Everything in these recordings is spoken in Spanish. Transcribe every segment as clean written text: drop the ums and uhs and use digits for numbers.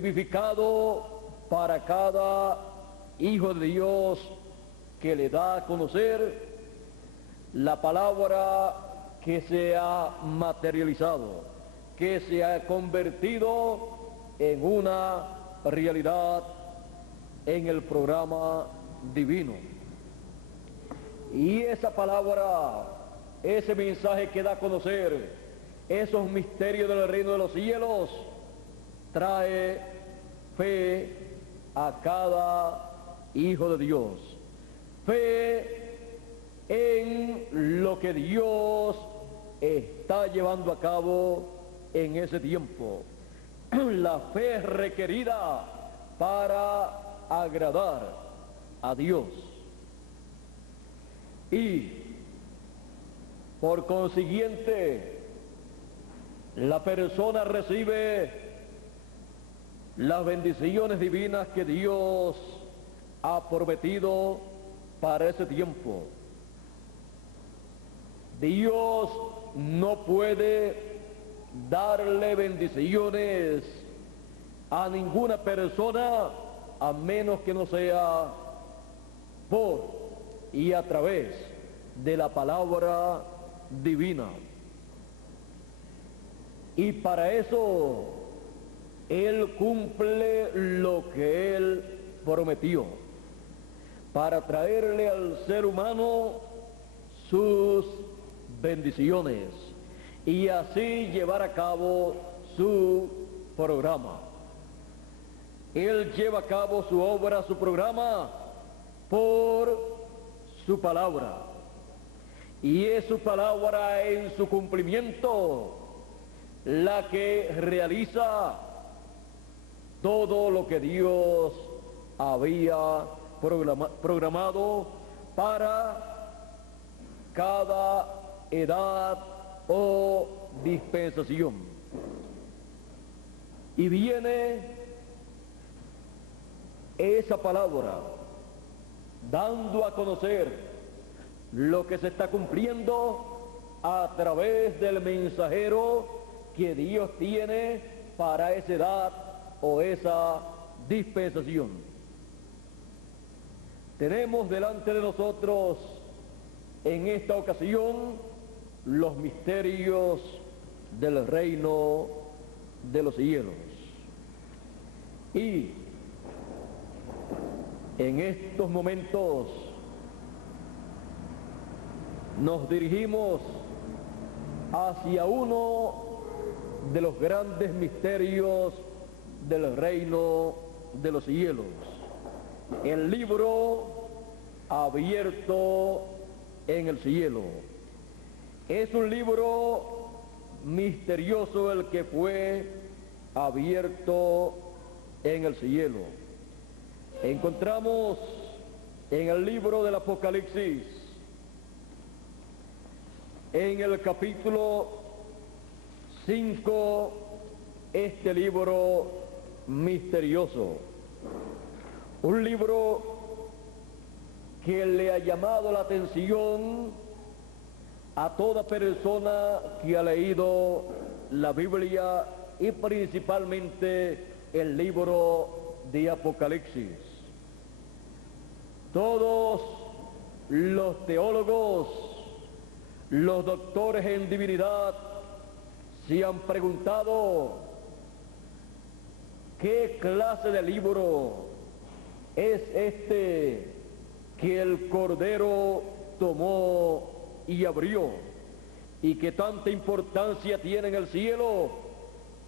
vivificado para cada hijo de Dios que le da a conocer la palabra que se ha materializado, que se ha convertido en una realidad en el programa divino. Y esa palabra, ese mensaje que da a conocer esos misterios del reino de los cielos, trae fe a cada hijo de Dios. Fe en lo que Dios está llevando a cabo en ese tiempo. La fe requerida para agradar a Dios. Y por consiguiente, la persona recibe las bendiciones divinas que Dios ha prometido para ese tiempo. Dios no puede darle bendiciones a ninguna persona a menos que no sea por y a través de la palabra divina. Y para eso Él cumple lo que Él prometió, para traerle al ser humano sus bendiciones y así llevar a cabo su programa. Él lleva a cabo su obra, su programa, por su palabra. Y es su palabra en su cumplimiento la que realiza todo lo que Dios había programado para cada edad o dispensación. Y viene esa palabra dando a conocer lo que se está cumpliendo a través del mensajero que Dios tiene para esa edad o esa dispensación. Tenemos delante de nosotros en esta ocasión los misterios del reino de los cielos. Y en estos momentos nos dirigimos hacia uno de los grandes misterios del reino de los cielos, el libro abierto en el cielo. Es un libro misterioso el que fue abierto en el cielo. Encontramos en el libro del Apocalipsis, en el capítulo 5, este libro misterioso, un libro que le ha llamado la atención a toda persona que ha leído la Biblia y principalmente el libro de Apocalipsis. Todos los teólogos, los doctores en divinidad, se han preguntado qué clase de libro es este que el Cordero tomó y abrió, y que tanta importancia tiene en el cielo,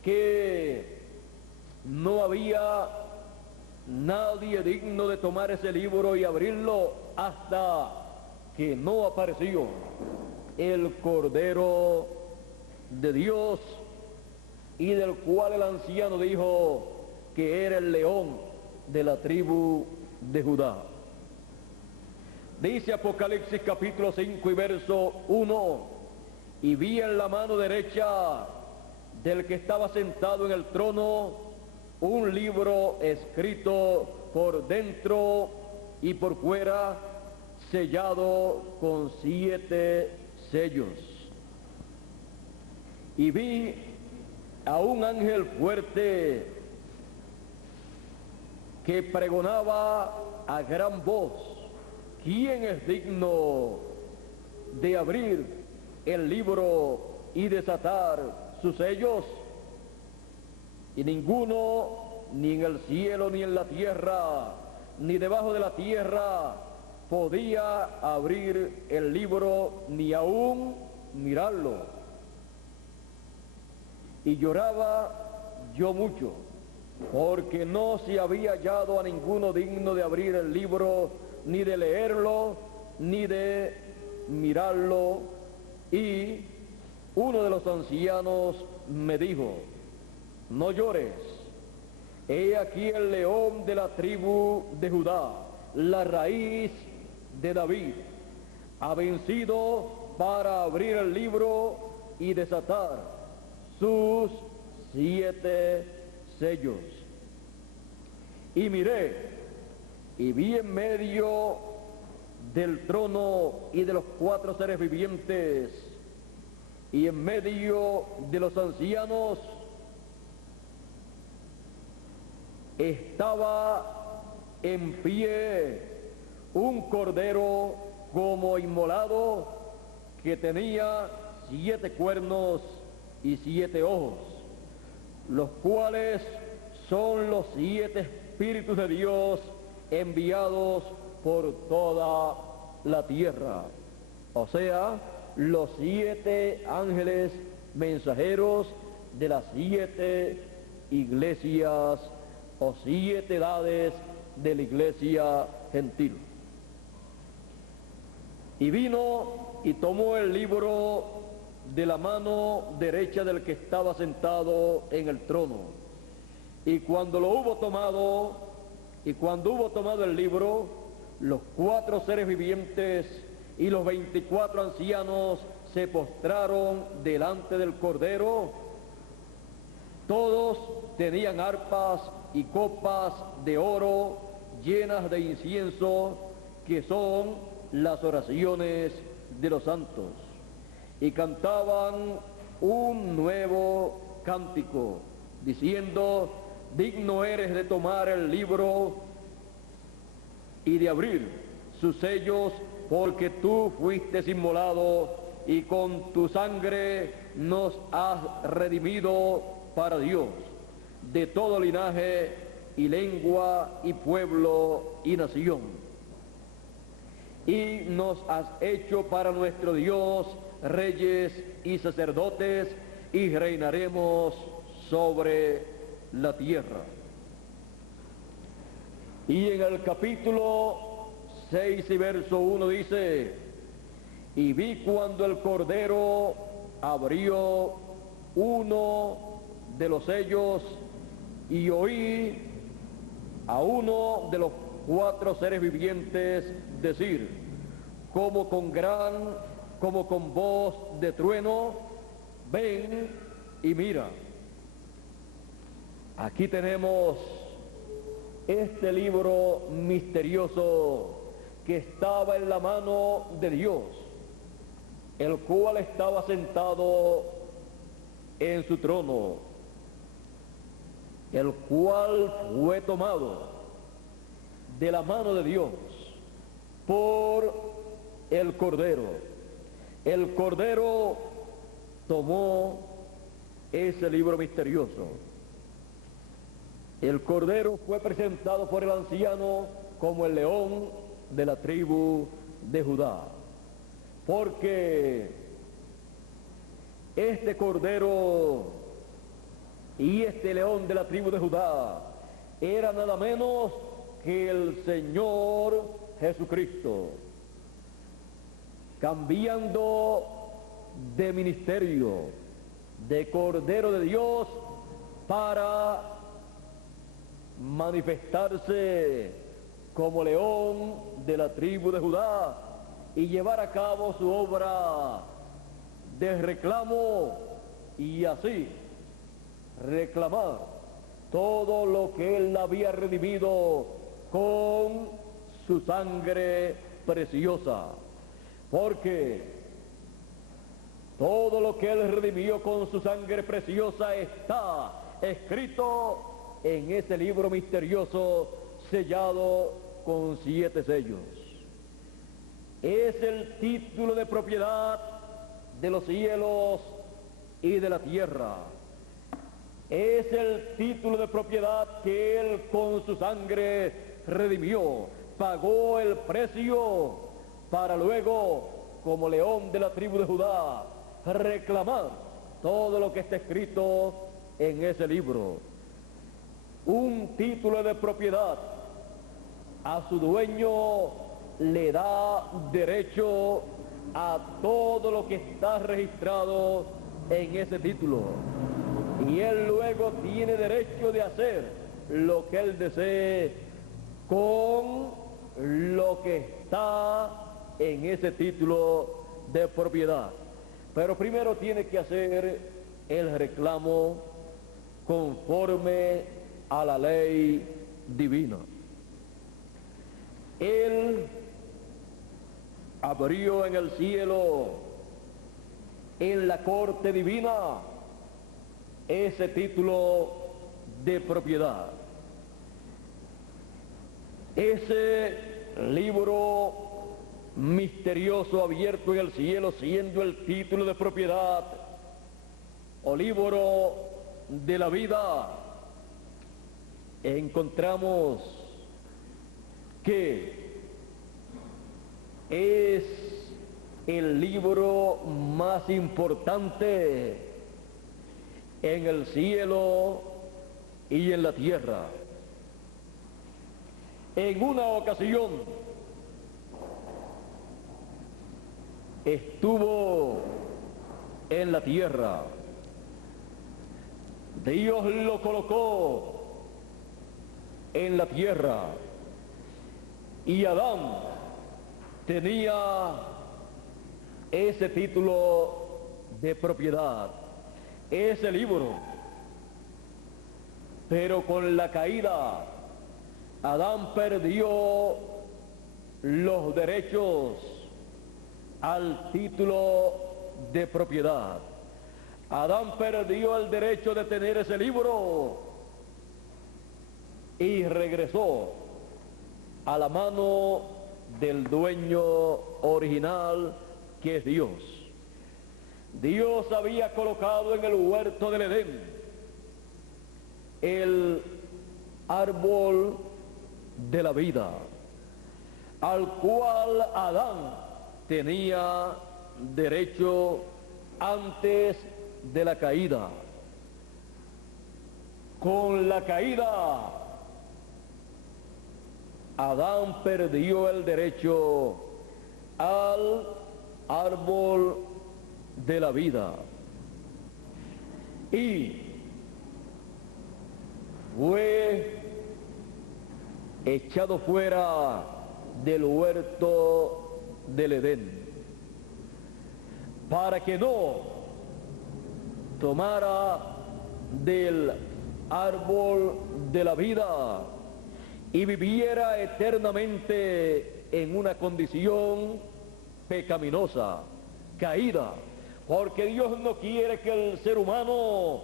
que no había nadie digno de tomar ese libro y abrirlo hasta que no apareció el Cordero de Dios, y del cual el anciano dijo que era el león de la tribu de Judá. Dice Apocalipsis capítulo 5 y verso 1: y vi en la mano derecha del que estaba sentado en el trono un libro escrito por dentro y por fuera, sellado con 7 sellos. Y vi a un ángel fuerte que pregonaba a gran voz: ¿quién es digno de abrir el libro y desatar sus sellos? Y ninguno, ni en el cielo, ni en la tierra, ni debajo de la tierra, podía abrir el libro, ni aún mirarlo. Y lloraba yo mucho, porque no se había hallado a ninguno digno de abrir el libro, ni de leerlo, ni de mirarlo. Y uno de los ancianos me dijo: no llores, he aquí el león de la tribu de Judá, la raíz de David, ha vencido para abrir el libro y desatar sus 7 sellos. Y miré, y vi en medio del trono y de los 4 seres vivientes, y en medio de los ancianos, estaba en pie un cordero como inmolado, que tenía 7 cuernos y 7 ojos, los cuales son los 7 espíritus de Dios enviados por toda la tierra. O sea, los 7 ángeles mensajeros de las 7 iglesias o 7 edades de la iglesia gentil. Y vino y tomó el libro de la mano derecha del que estaba sentado en el trono. Y cuando hubo tomado el libro, los 4 seres vivientes y los 24 ancianos se postraron delante del Cordero. Todos tenían arpas y copas de oro llenas de incienso, que son las oraciones de los santos, y cantaban un nuevo cántico, diciendo: digno eres de tomar el libro y de abrir sus sellos, porque tú fuiste inmolado y con tu sangre nos has redimido para Dios, de todo linaje y lengua y pueblo y nación. Y nos has hecho para nuestro Dios reyes y sacerdotes, y reinaremos sobre la tierra. Y en el capítulo 6 y verso 1 dice: y vi cuando el Cordero abrió uno de los sellos, y oí a uno de los 4 seres vivientes decir, como con voz de trueno: ven y mira. Aquí tenemos este libro misterioso que estaba en la mano de Dios, el cual estaba sentado en su trono, el cual fue tomado de la mano de Dios por el Cordero. El Cordero tomó ese libro misterioso. El Cordero fue presentado por el anciano como el león de la tribu de Judá, porque este Cordero y este león de la tribu de Judá era nada menos que el Señor Jesucristo, cambiando de ministerio, de Cordero de Dios, para manifestarse como león de la tribu de Judá y llevar a cabo su obra de reclamo, y así reclamar todo lo que él había redimido con su sangre preciosa, porque todo lo que él redimió con su sangre preciosa está escrito en ese libro misterioso sellado con 7 sellos. Es el título de propiedad de los cielos y de la tierra. Es el título de propiedad que Él con su sangre redimió, pagó el precio para luego, como león de la tribu de Judá, reclamar todo lo que está escrito en ese libro. Un título de propiedad a su dueño le da derecho a todo lo que está registrado en ese título. Y él luego tiene derecho de hacer lo que él desee con lo que está en ese título de propiedad. Pero primero tiene que hacer el reclamo conforme a la ley divina. Él abrió en el cielo, en la corte divina, ese título de propiedad. Ese libro misterioso abierto en el cielo, siendo el título de propiedad o libro de la vida, encontramos que es el libro más importante en el cielo y en la tierra. En una ocasión estuvo en la tierra. Dios lo colocó en la tierra y Adán tenía ese título de propiedad, ese libro. Pero con la caída, Adán perdió los derechos al título de propiedad. Adán perdió el derecho de tener ese libro y regresó a la mano del dueño original, que es Dios. Dios había colocado en el huerto del Edén el árbol de la vida, al cual Adán tenía derecho antes de la caída. Con la caída, Adán perdió el derecho al árbol de la vida y fue echado fuera del huerto del Edén para que no tomara del árbol de la vida y viviera eternamente en una condición pecaminosa, caída, porque Dios no quiere que el ser humano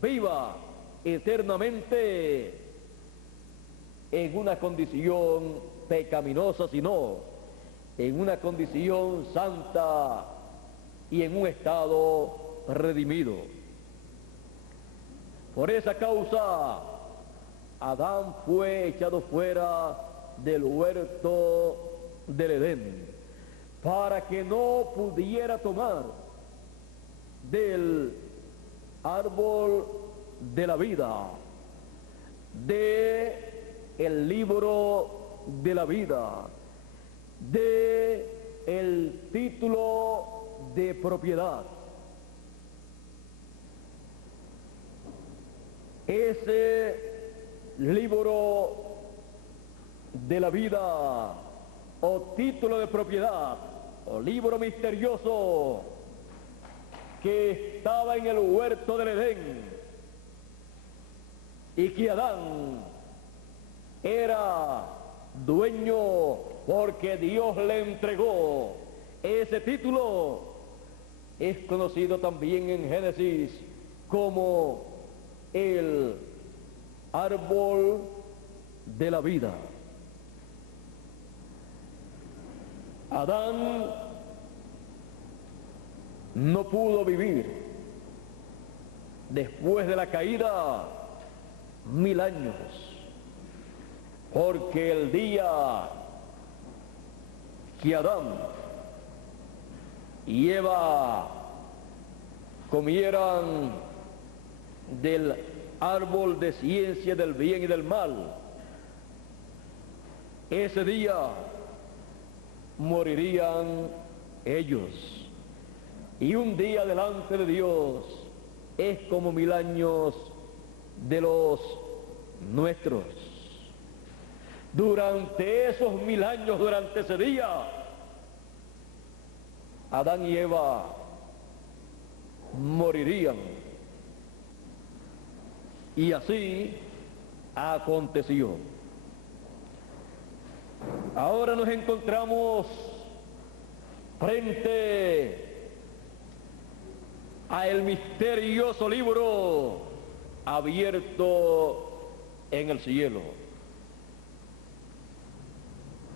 viva eternamente en una condición pecaminosa, sino en una condición santa y en un estado redimido. Por esa causa, Adán fue echado fuera del huerto del Edén, para que no pudiera tomar del árbol de la vida, de el libro de la vida, de el título de propiedad. Ese libro de la vida o título de propiedad o libro misterioso que estaba en el huerto del Edén y que Adán era dueño porque Dios le entregó ese título, es conocido también en Génesis como el árbol de la vida. Adán no pudo vivir después de la caída 1000 años, porque el día que Adán y Eva comieran del árbol de ciencia del bien y del mal, ese día morirían ellos. Y un día delante de Dios es como 1000 años de los nuestros. Durante esos 1000 años, durante ese día, Adán y Eva morirían. Y así aconteció. Ahora nos encontramos frente a el misterioso libro abierto en el cielo.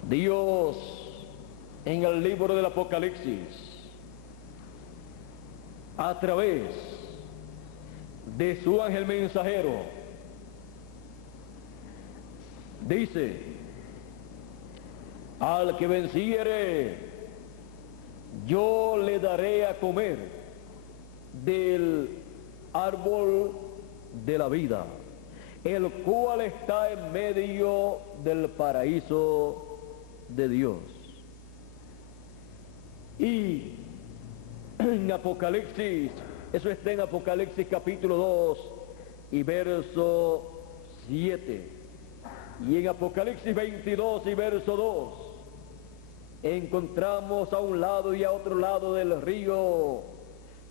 Dios, en el libro del Apocalipsis, a través de su ángel mensajero, dice: al que venciere, yo le daré a comer del árbol de la vida, el cual está en medio del paraíso de Dios. Y en Apocalipsis, eso está en Apocalipsis capítulo 2 y verso 7. Y en Apocalipsis 22 y verso 2, encontramos a un lado y a otro lado del río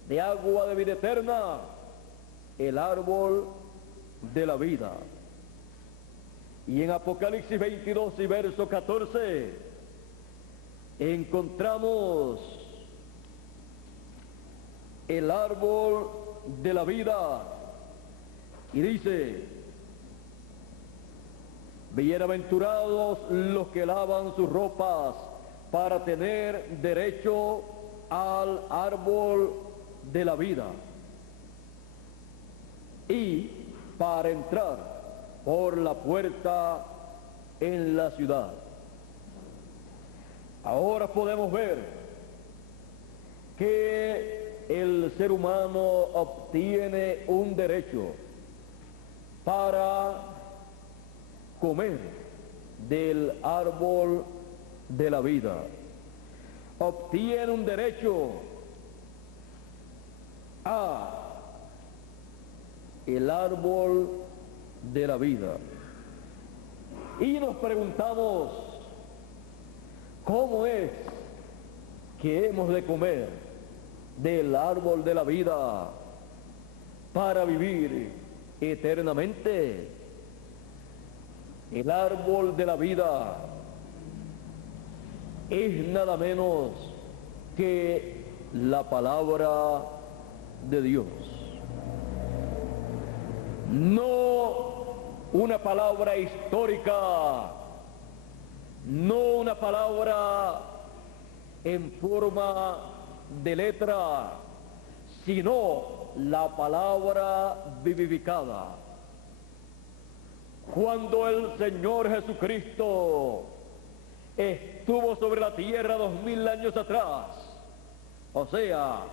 de agua de vida eterna el árbol de la vida. Y en Apocalipsis 22 y verso 14 encontramos el árbol de la vida y dice: bienaventurados los que lavan sus ropas para tener derecho al árbol de la vida y para entrar por la puerta en la ciudad. Ahora podemos ver que el ser humano obtiene un derecho para comer del árbol de la vida. Obtiene un derecho a el árbol de la vida. Y nos preguntamos, ¿cómo es que hemos de comer del árbol de la vida para vivir eternamente? El árbol de la vida es nada menos que la palabra de Dios. No una palabra histórica, no una palabra en forma de letra, sino la palabra vivificada. Cuando el Señor Jesucristo estuvo sobre la tierra 2000 años atrás, o sea,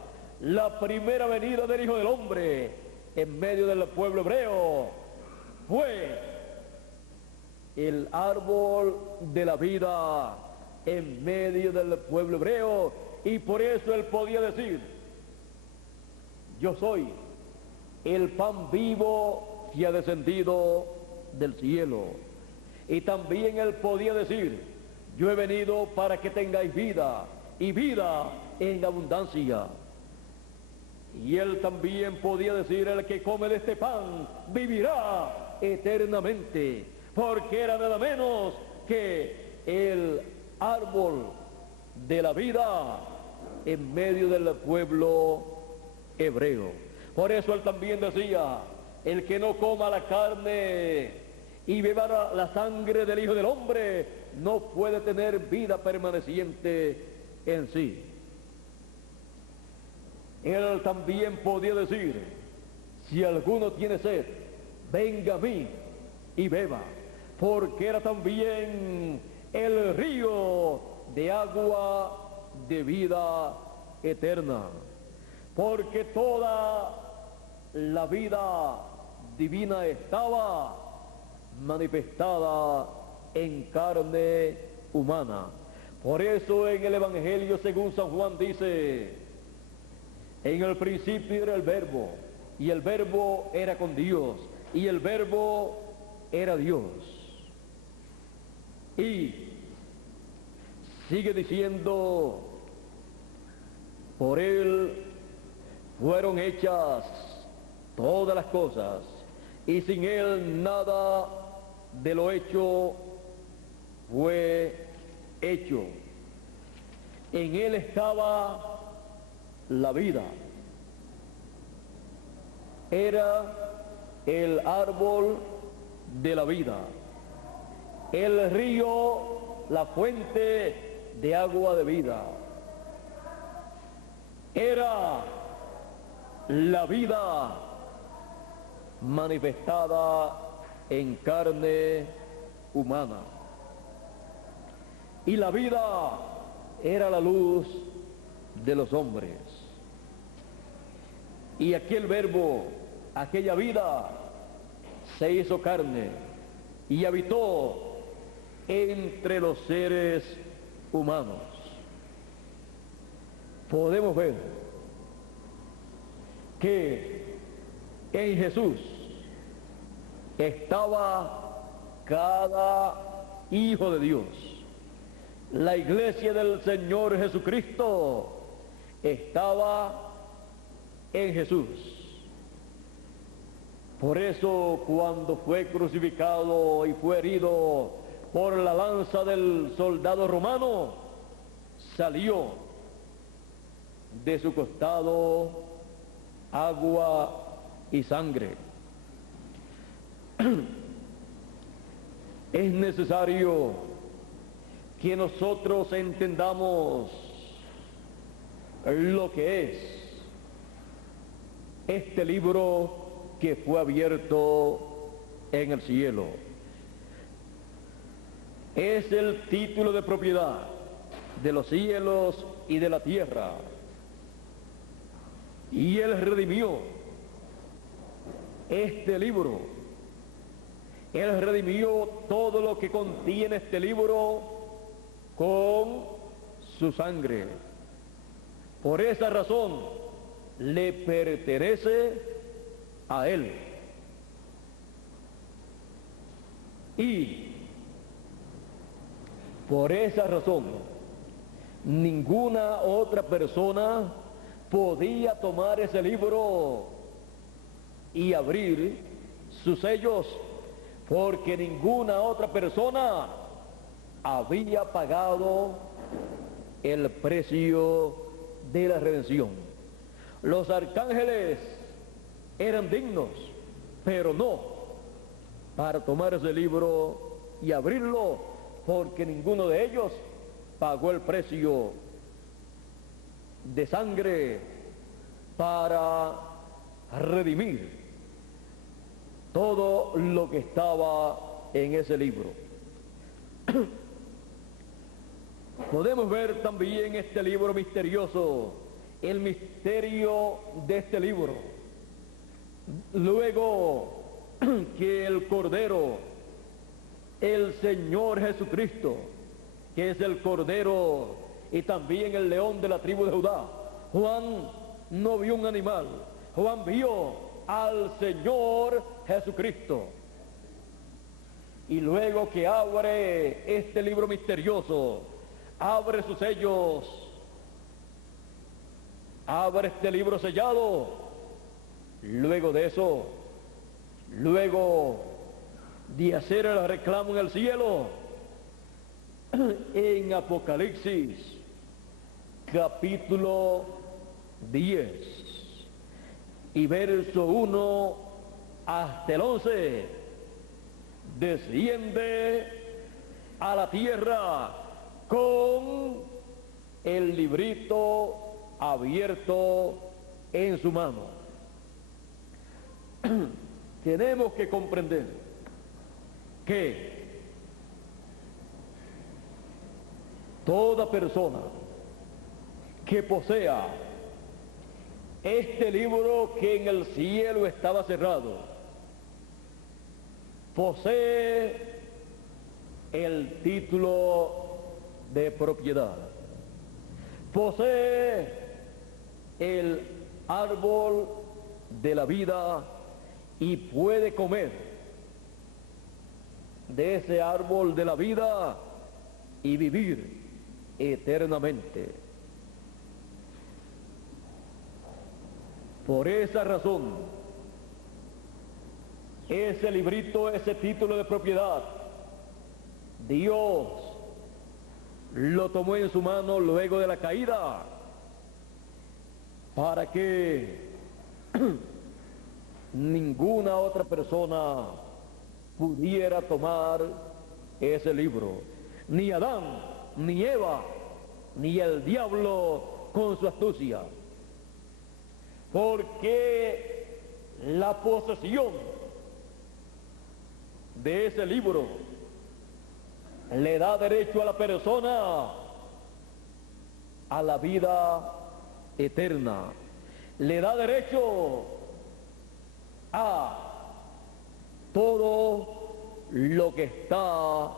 la primera venida del Hijo del Hombre en medio del pueblo hebreo, fue el árbol de la vida en medio del pueblo hebreo, y por eso él podía decir: yo soy el pan vivo que ha descendido del cielo. Y también él podía decir: yo he venido para que tengáis vida y vida en abundancia. Y él también podía decir: el que come de este pan vivirá eternamente, porque era nada menos que el árbol de la vida en medio del pueblo hebreo. Por eso él también decía: el que no coma la carne y beba la sangre del Hijo del Hombre, no puede tener vida permaneciente en sí. Él también podía decir: si alguno tiene sed, venga a mí y beba, porque era también el río de agua de vida eterna, porque toda la vida divina estaba manifestada en carne humana. Por eso en el Evangelio según San Juan dice: en el principio era el Verbo, y el Verbo era con Dios, y el Verbo era Dios. Y sigue diciendo: por él fueron hechas todas las cosas, y sin él nada de lo hecho fue hecho. En él estaba la vida, era el árbol de la vida, el río, la fuente de agua de vida, era la vida manifestada en carne humana. Y la vida era la luz de los hombres. Y aquel Verbo, aquella vida, se hizo carne y habitó entre los seres humanos. Podemos ver que en Jesús estaba cada hijo de Dios. La iglesia del Señor Jesucristo estaba en Jesús. Por eso cuando fue crucificado y fue herido por la lanza del soldado romano, salió de su costado agua y sangre. Es necesario que nosotros entendamos lo que es este libro que fue abierto en el cielo. Es el título de propiedad de los cielos y de la tierra. Y Él redimió este libro. Él redimió todo lo que contiene este libro con su sangre. Por esa razón le pertenece a Él. Y por esa razón ninguna otra persona podía tomar ese libro y abrir sus sellos, porque ninguna otra persona había pagado el precio de la redención. Los arcángeles eran dignos, pero no para tomar ese libro y abrirlo, porque ninguno de ellos pagó el precio de sangre para redimir todo lo que estaba en ese libro. Podemos ver también este libro misterioso, el misterio de este libro. Luego que el Cordero, el Señor Jesucristo, que es el Cordero y también el león de la tribu de Judá, Juan no vio un animal, Juan vio al Señor Jesucristo. Y luego que abre este libro misterioso, abre sus sellos, abre este libro sellado, luego de eso, luego de hacer el reclamo en el cielo, en Apocalipsis capítulo 10 y verso 1 hasta el 11, desciende a la tierra con el librito abierto en su mano. Tenemos que comprender que toda persona que posea este libro que en el cielo estaba cerrado, posee el título de propiedad, posee el árbol de la vida y puede comer de ese árbol de la vida y vivir eternamente. Por esa razón, ese librito, ese título de propiedad, Dios lo tomó en su mano luego de la caída para que ninguna otra persona pudiera tomar ese libro. Ni Adán, ni Eva, ni el diablo con su astucia. Porque la posesión de ese libro le da derecho a la persona a la vida eterna, le da derecho a todo lo que está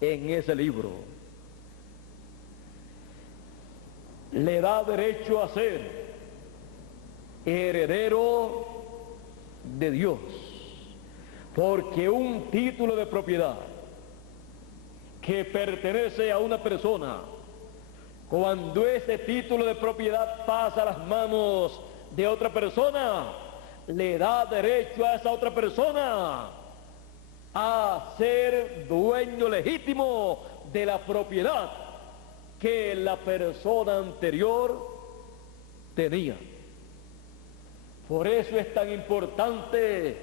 en ese libro, le da derecho a ser heredero de Dios, porque un título de propiedad que pertenece a una persona, cuando ese título de propiedad pasa a las manos de otra persona, le da derecho a esa otra persona a ser dueño legítimo de la propiedad que la persona anterior tenía. Por eso es tan importante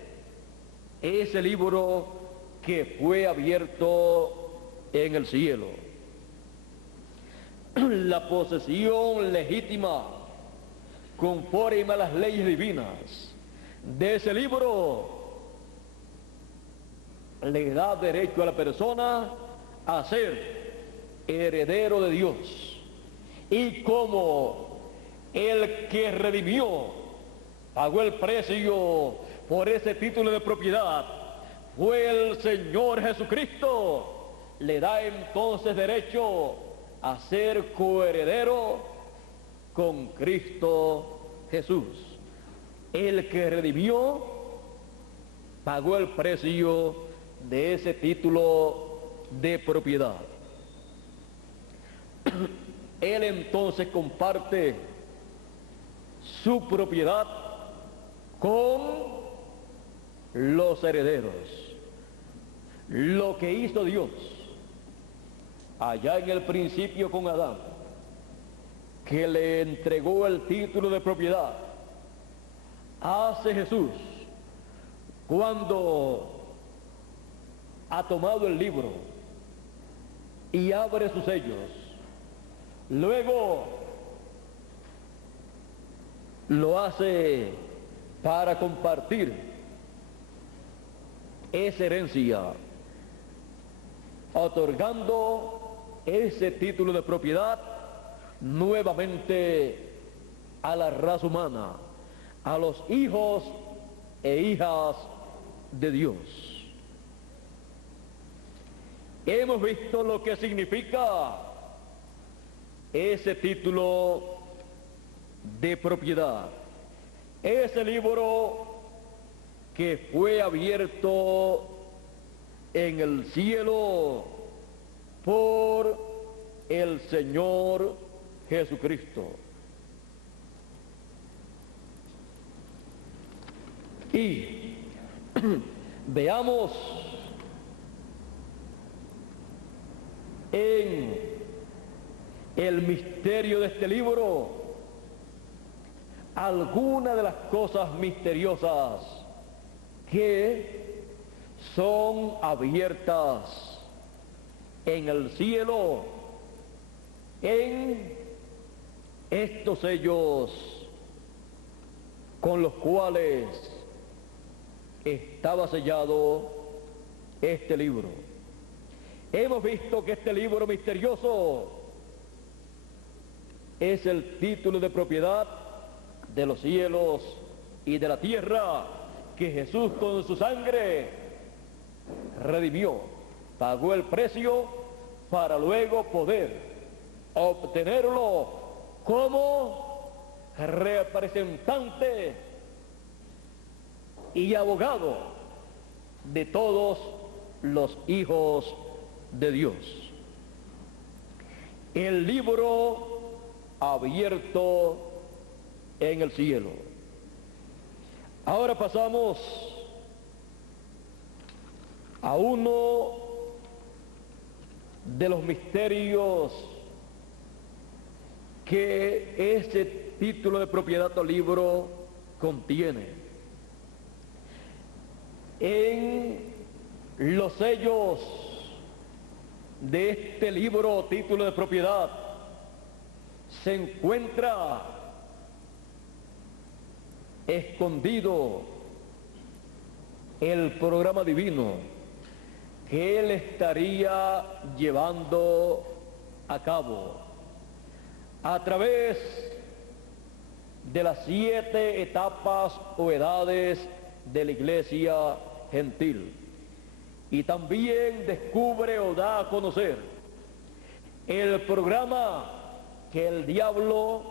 ese libro que fue abierto en el cielo. La posesión legítima, conforme a las leyes divinas de ese libro, le da derecho a la persona a ser heredero de Dios. Y como el que redimió, pagó el precio por ese título de propiedad, fue el Señor Jesucristo, le da entonces derecho a ser coheredero con Cristo Jesús. El que redimió, pagó el precio de ese título de propiedad. Él entonces comparte su propiedad con los herederos. Lo que hizo Dios allá en el principio con Adán, que le entregó el título de propiedad, hace Jesús cuando ha tomado el libro y abre sus sellos. Luego lo hace para compartir esa herencia, otorgando ese título de propiedad nuevamente a la raza humana, a los hijos e hijas de Dios. Hemos visto lo que significa ese título de propiedad, ese libro que fue abierto en el cielo por el Señor Jesucristo. Y veamos en el misterio de este libro algunas de las cosas misteriosas que son abiertas en el cielo, en estos sellos con los cuales estaba sellado este libro. Hemos visto que este libro misterioso es el título de propiedad de los cielos y de la tierra que Jesús con su sangre redimió, pagó el precio para luego poder obtenerlo como representante y abogado de todos los hijos de Dios. El libro abierto en el cielo. Ahora pasamos a uno de los misterios que ese título de propiedad o libro contiene. En los sellos de este libro o título de propiedad se encuentra escondido el programa divino que él estaría llevando a cabo a través de las 7 etapas o edades de la iglesia gentil. Y también descubre o da a conocer el programa que el diablo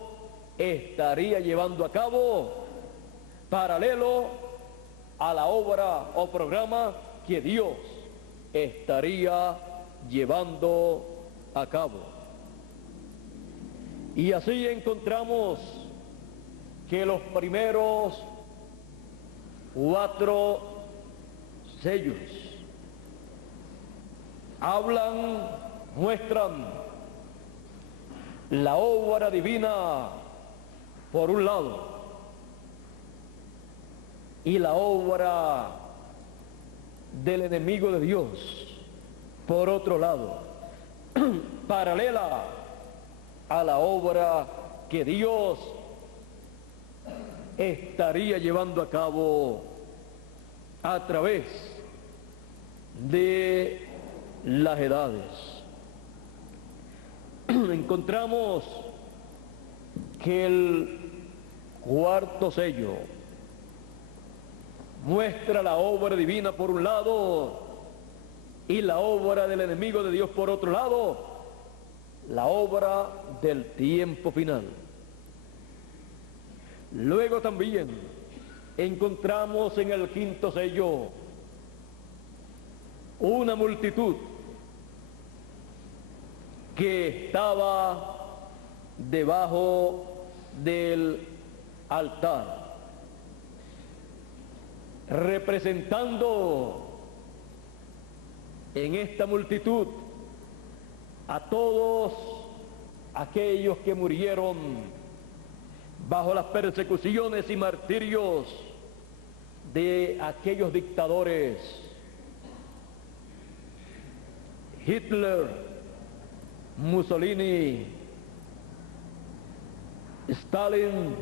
estaría llevando a cabo paralelo a la obra o programa que Dios estaría llevando a cabo. Y así encontramos que los primeros 4 sellos hablan, muestran la obra divina por un lado y la obra del enemigo de Dios por otro lado, paralela a la obra que Dios estaría llevando a cabo a través de las edades. Encontramos que el 4º sello muestra la obra divina por un lado y la obra del enemigo de Dios por otro lado, la obra del tiempo final. Luego también encontramos en el 5º sello una multitud que estaba debajo del altar, representando en esta multitud a todos aquellos que murieron bajo las persecuciones y martirios de aquellos dictadores, Hitler, Mussolini, Stalin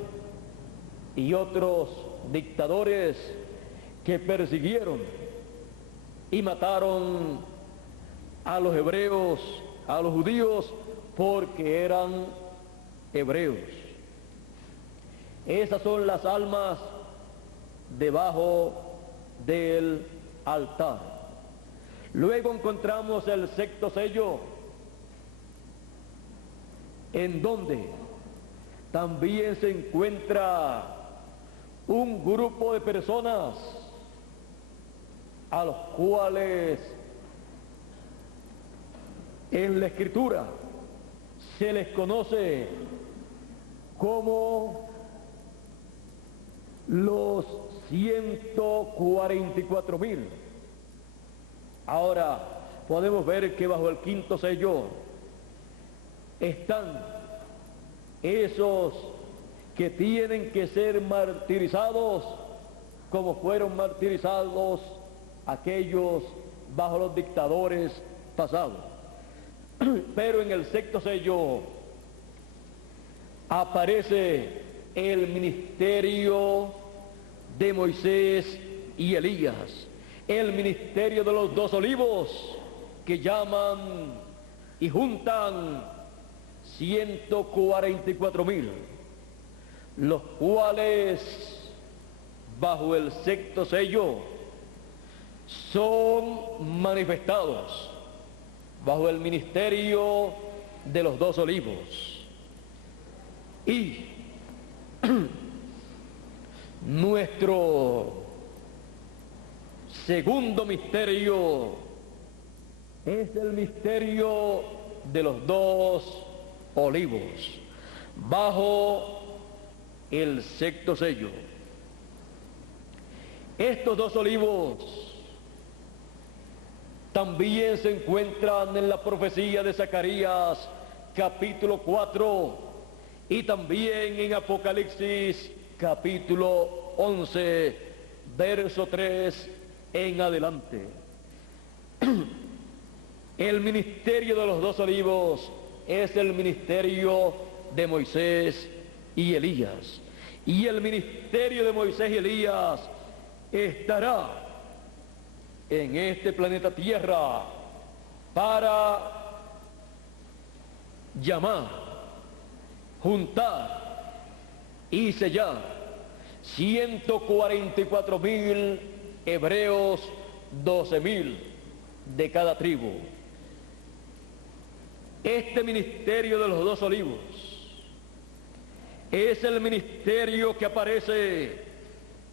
y otros dictadores que persiguieron y mataron a los hebreos, a los judíos, porque eran hebreos. Esas son las almas debajo del altar. Luego encontramos el 6º sello, en donde también se encuentra un grupo de personas a los cuales en la Escritura se les conoce como los 144,000. Ahora podemos ver que bajo el 5º sello están esos que tienen que ser martirizados como fueron martirizados aquellos bajo los dictadores pasados. Pero en el sexto sello aparece el ministerio de Moisés y Elías, el ministerio de los dos olivos, que llaman y juntan 144,000, los cuales bajo el sexto sello son manifestados bajo el ministerio de los dos olivos. Y nuestro segundo misterio es el misterio de los dos olivos bajo el sexto sello. Estos dos olivos también se encuentran en la profecía de Zacarías capítulo 4 y también en Apocalipsis capítulo 11 verso 3 en adelante. El ministerio de los dos olivos es el ministerio de Moisés y Elías, y el ministerio de Moisés y Elías estará en este planeta Tierra para llamar, juntar y sellar 144,000 hebreos, 12,000 de cada tribu. Este ministerio de los dos olivos es el ministerio que aparece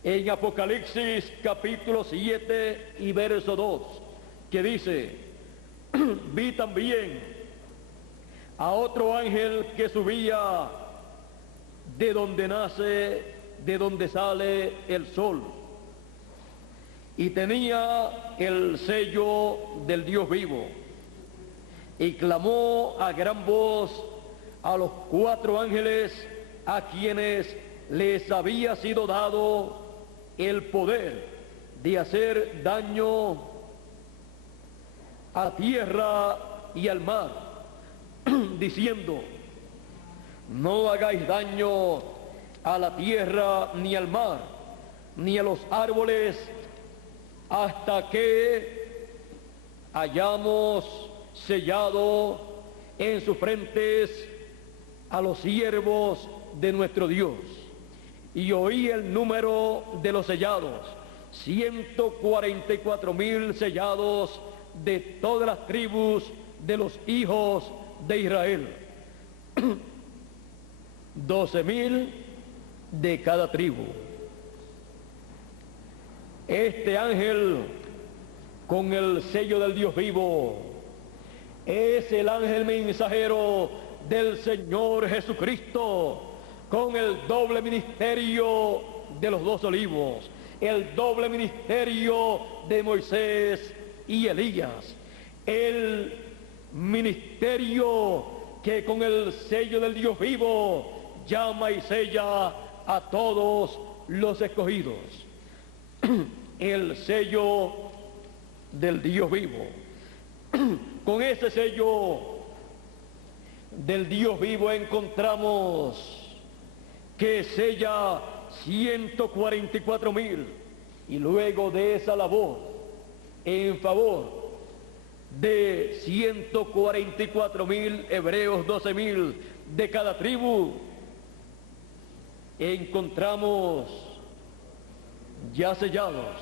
en Apocalipsis capítulo 7 y verso 2, que dice: vi también a otro ángel que subía de donde sale el sol, y tenía el sello del Dios vivo, y clamó a gran voz a los 4 ángeles a quienes les había sido dado el poder de hacer daño a tierra y al mar, diciendo: no hagáis daño a la tierra ni al mar, ni a los árboles, hasta que hayamos sellado en sus frentes a los siervos de nuestro Dios. Y oí el número de los sellados: 144,000 sellados de todas las tribus de los hijos de Israel. 12,000 de cada tribu. Este ángel con el sello del Dios vivo es el ángel mensajero del Señor Jesucristo, con el doble ministerio de los dos olivos, el doble ministerio de Moisés y Elías, el ministerio que con el sello del Dios vivo llama y sella a todos los escogidos. El sello del Dios vivo. Con ese sello del Dios vivo encontramos que sella 144,000, y luego de esa labor en favor de 144,000 hebreos, 12,000 de cada tribu, encontramos ya sellados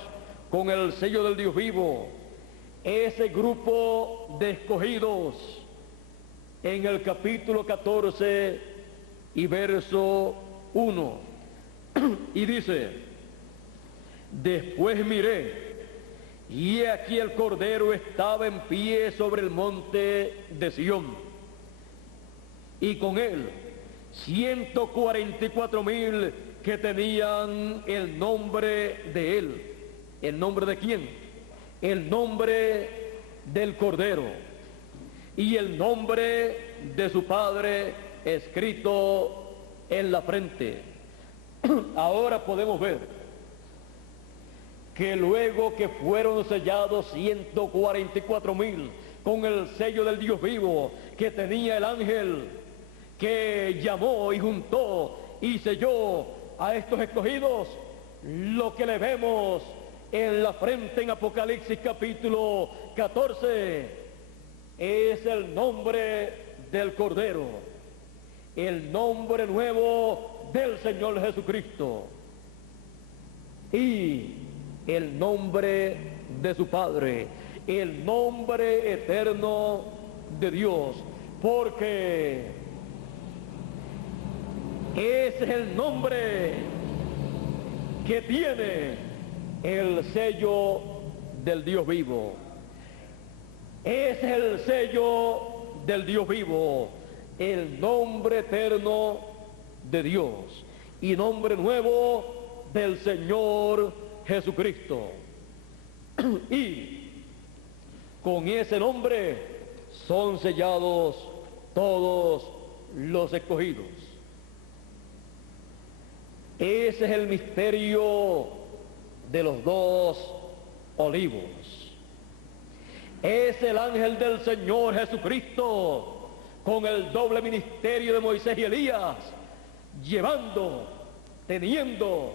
con el sello del Dios vivo ese grupo de escogidos en el capítulo 14 y verso 1, y dice: después miré, y he aquí el Cordero estaba en pie sobre el monte de Sión, y con él 144,000 que tenían el nombre de él. ¿El nombre de quién? El nombre del Cordero y el nombre de su Padre escrito en la frente. Ahora podemos ver que luego que fueron sellados 144,000 con el sello del Dios vivo que tenía el ángel que llamó y juntó y selló a estos escogidos, lo que le vemos en la frente en Apocalipsis capítulo 14 es el nombre del Cordero, el nombre nuevo del Señor Jesucristo y el nombre de su Padre, el nombre eterno de Dios, porque ese es el nombre que tiene el sello del Dios vivo. Ese es el sello del Dios vivo, el nombre eterno de Dios y nombre nuevo del Señor Jesucristo. Y con ese nombre son sellados todos los escogidos. Ese es el misterio de los dos olivos. Es el ángel del Señor Jesucristo con el doble ministerio de Moisés y Elías, llevando, teniendo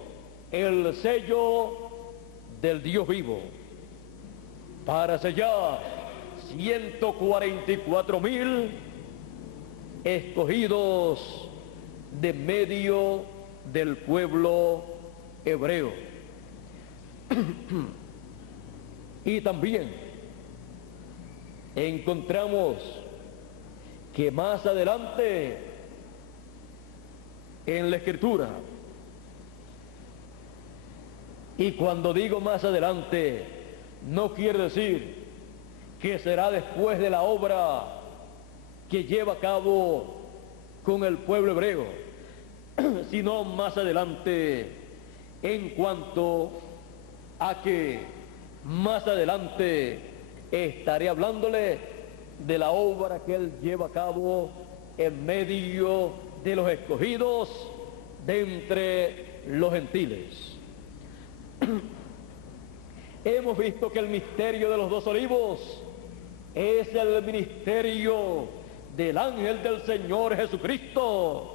el sello del Dios vivo para sellar 144,000 escogidos de medio del pueblo hebreo. Y también encontramos que más adelante en la Escritura, y cuando digo más adelante, no quiere decir que será después de la obra que lleva a cabo con el pueblo hebreo, sino más adelante en cuanto a que más adelante estaré hablándole de la obra que él lleva a cabo en medio de los escogidos de entre los gentiles. Hemos visto que el misterio de los dos olivos es el ministerio del ángel del Señor Jesucristo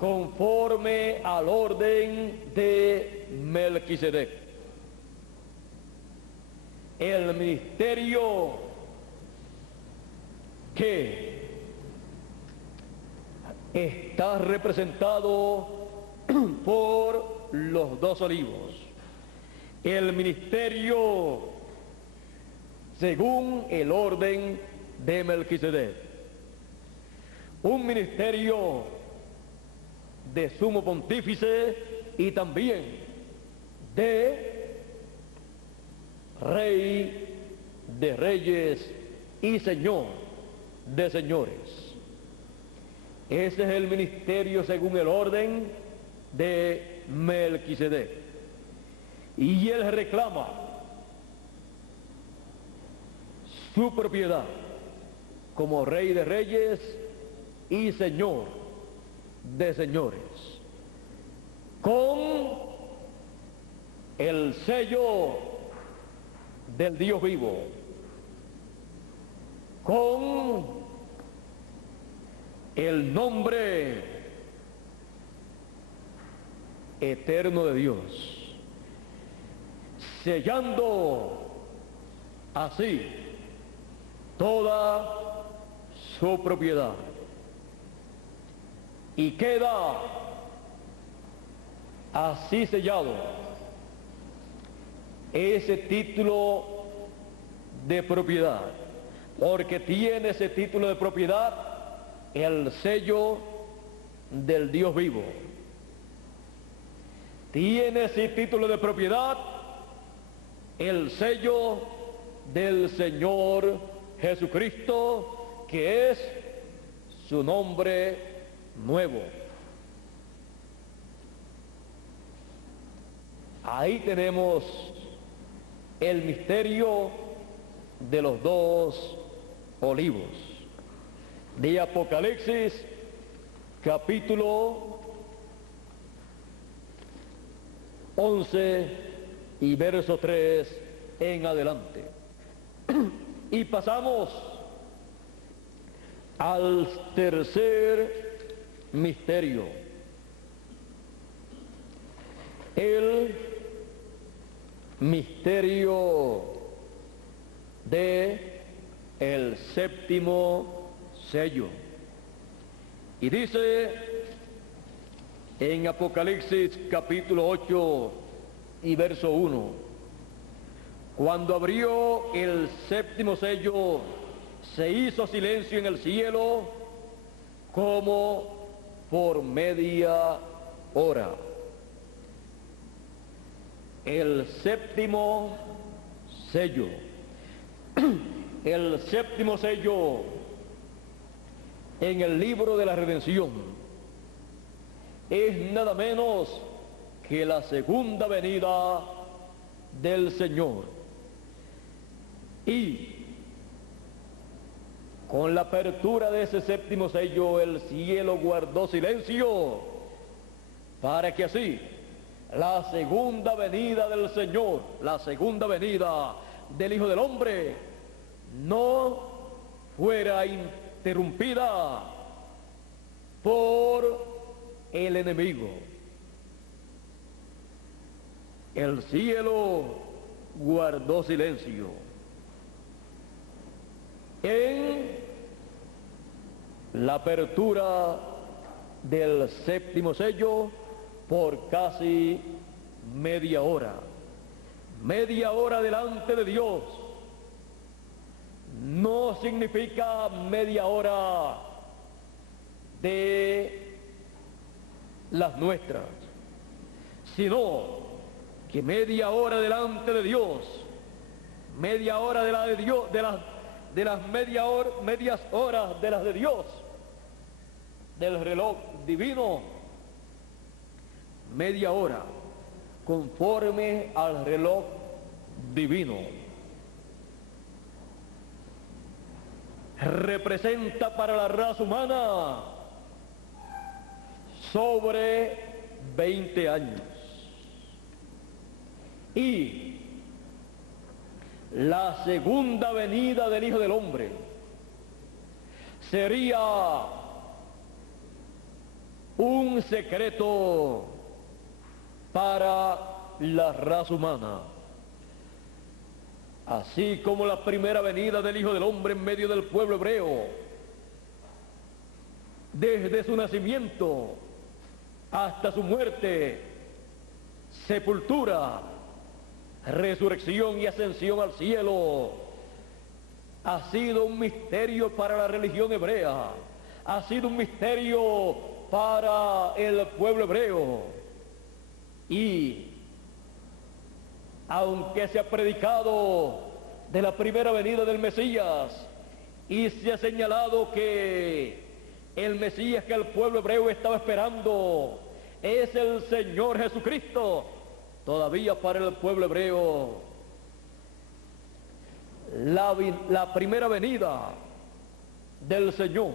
conforme al orden de Melquisedec. El ministerio que está representado por los dos olivos. El ministerio según el orden de Melquisedec. Un ministerio de sumo pontífice y también de rey de reyes y señor de señores. Ese es el ministerio según el orden de Melquisedec. Y él reclama su propiedad como rey de reyes y señor de señores, con el sello del Dios vivo, con el nombre eterno de Dios, sellando así toda su propiedad. Y queda así sellado ese título de propiedad, porque tiene ese título de propiedad el sello del Dios vivo. Tiene ese título de propiedad el sello del Señor Jesucristo, que es su nombre nuevo. Ahí tenemos el misterio de los dos olivos de Apocalipsis capítulo 11 y verso 3 en adelante. Y pasamos al tercer misterio, el misterio de el séptimo sello. Y dice en Apocalipsis capítulo 8 y verso 1: cuando abrió el séptimo sello, se hizo silencio en el cielo como por media hora. El séptimo sello. El séptimo sello en el libro de la redención es nada menos que la segunda venida del Señor. Y con la apertura de ese séptimo sello, el cielo guardó silencio para que así la segunda venida del Señor, la segunda venida del Hijo del Hombre, no fuera interrumpida por el enemigo. El cielo guardó silencio en la apertura del séptimo sello por casi media hora. Media hora delante de Dios no significa media hora de las nuestras, sino que media hora delante de Dios, media hora de la de Dios, de las medias horas de las de Dios, del reloj divino, media hora conforme al reloj divino, representa para la raza humana sobre 20 años. Y la segunda venida del Hijo del Hombre sería un secreto para la raza humana, así como la primera venida del Hijo del Hombre en medio del pueblo hebreo, desde su nacimiento hasta su muerte, sepultura, resurrección y ascensión al cielo, ha sido un misterio para la religión hebrea, ha sido un misterio para el pueblo hebreo. Y aunque se ha predicado de la primera venida del Mesías y se ha señalado que el Mesías que el pueblo hebreo estaba esperando es el Señor Jesucristo, todavía para el pueblo hebreo la primera venida del Señor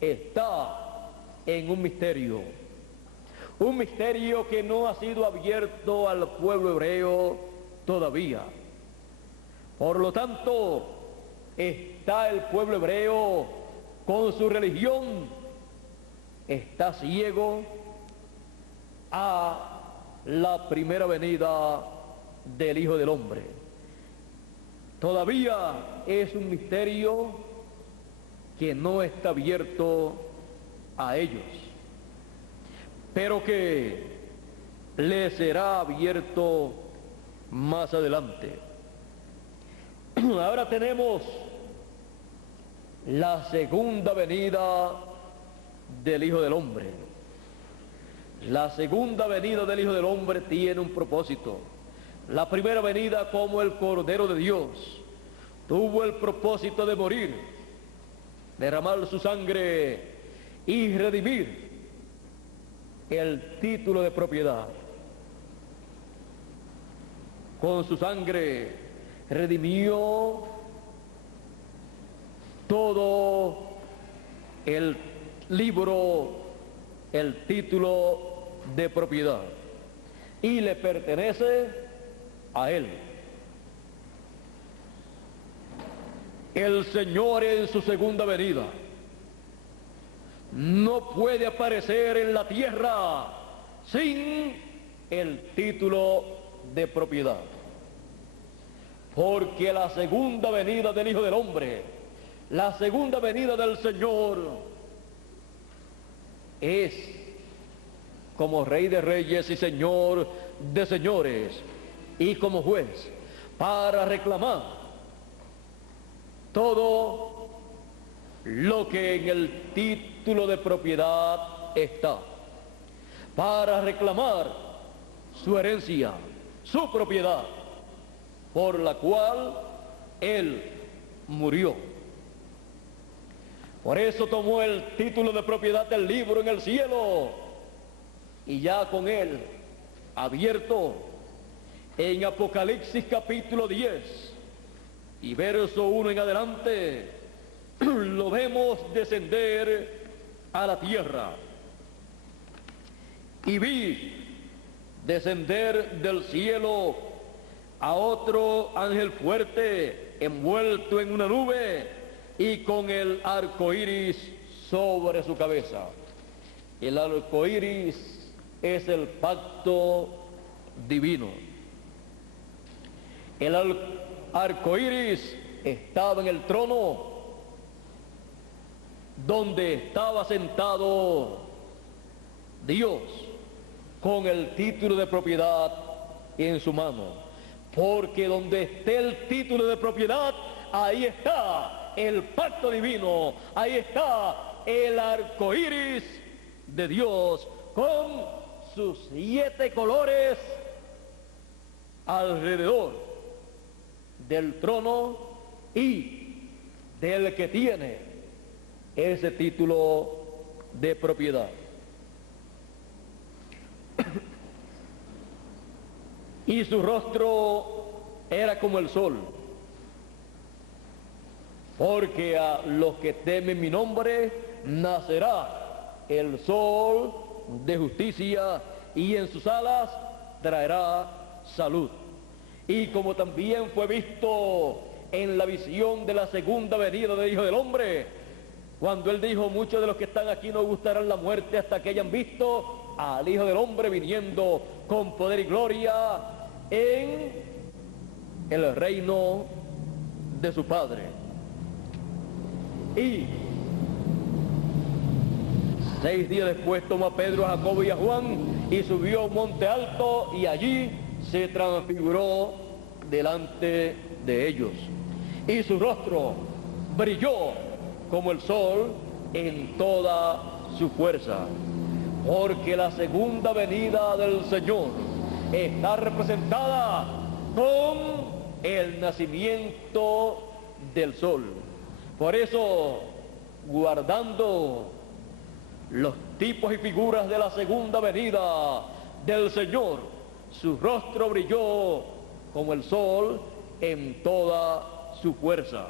está en un misterio que no ha sido abierto al pueblo hebreo todavía. Por lo tanto, está el pueblo hebreo con su religión, está ciego a la primera venida del Hijo del Hombre. Todavía es un misterio que no está abierto a ellos, pero que le será abierto más adelante. Ahora tenemos la segunda venida del Hijo del Hombre. La segunda venida del Hijo del Hombre tiene un propósito. La primera venida, como el Cordero de Dios, tuvo el propósito de morir, derramar su sangre y redimir el título de propiedad. Con su sangre redimió todo el libro, el título de propiedad, y le pertenece a Él. El Señor en su segunda venida no puede aparecer en la tierra sin el título de propiedad. Porque la segunda venida del Hijo del Hombre, la segunda venida del Señor, es como Rey de Reyes y Señor de Señores, y como juez, para reclamar todo lo que en el título de propiedad está, para reclamar su herencia, su propiedad, por la cual Él murió. Por eso tomó el título de propiedad del libro en el cielo, y ya con él abierto en Apocalipsis capítulo 10 y verso 1 en adelante, lo vemos descender a la tierra. Y vi descender del cielo a otro ángel fuerte, envuelto en una nube y con el arco iris sobre su cabeza. El arco iris es el pacto divino. El arco iris estaba en el trono donde estaba sentado Dios con el título de propiedad en su mano. Porque donde esté el título de propiedad, ahí está el pacto divino, ahí está el arco iris de Dios con sus 7 colores alrededor del trono y del que tiene ese título de propiedad. Y su rostro era como el sol, porque a los que temen mi nombre nacerá el sol de justicia, y en sus alas traerá salud. Y como también fue visto en la visión de la segunda venida del Hijo del Hombre, cuando él dijo: muchos de los que están aquí no gustarán la muerte hasta que hayan visto al Hijo del Hombre viniendo con poder y gloria en el reino de su Padre. Y 6 días después tomó a Pedro, a Jacobo y a Juan y subió a un monte alto, y allí se transfiguró delante de ellos. Y su rostro brilló como el sol en toda su fuerza, porque la segunda venida del Señor está representada con el nacimiento del sol. Por eso, guardando los tipos y figuras de la segunda venida del Señor, su rostro brilló como el sol en toda su fuerza,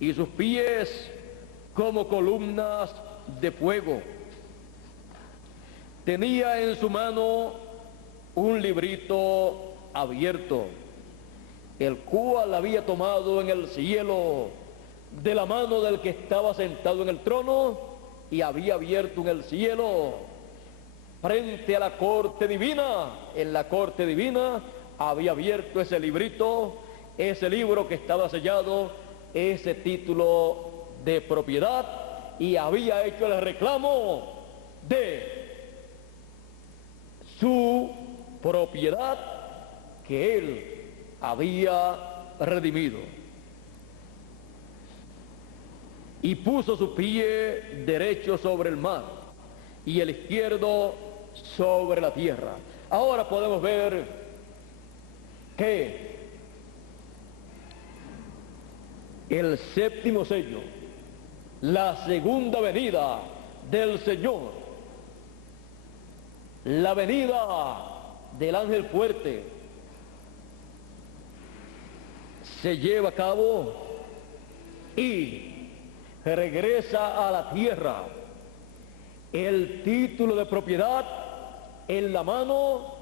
y sus pies como columnas de fuego. Tenía en su mano un librito abierto, el cual había tomado en el cielo de la mano del que estaba sentado en el trono, y había abierto en el cielo frente a la corte divina. En la corte divina había abierto ese librito, ese libro que estaba sellado, ese título de propiedad, y había hecho el reclamo de su propiedad que él había redimido. Y puso su pie derecho sobre el mar y el izquierdo sobre la tierra. Ahora podemos ver que el séptimo sello, la segunda venida del Señor, la venida del ángel fuerte, se lleva a cabo y regresa a la tierra el título de propiedad en la mano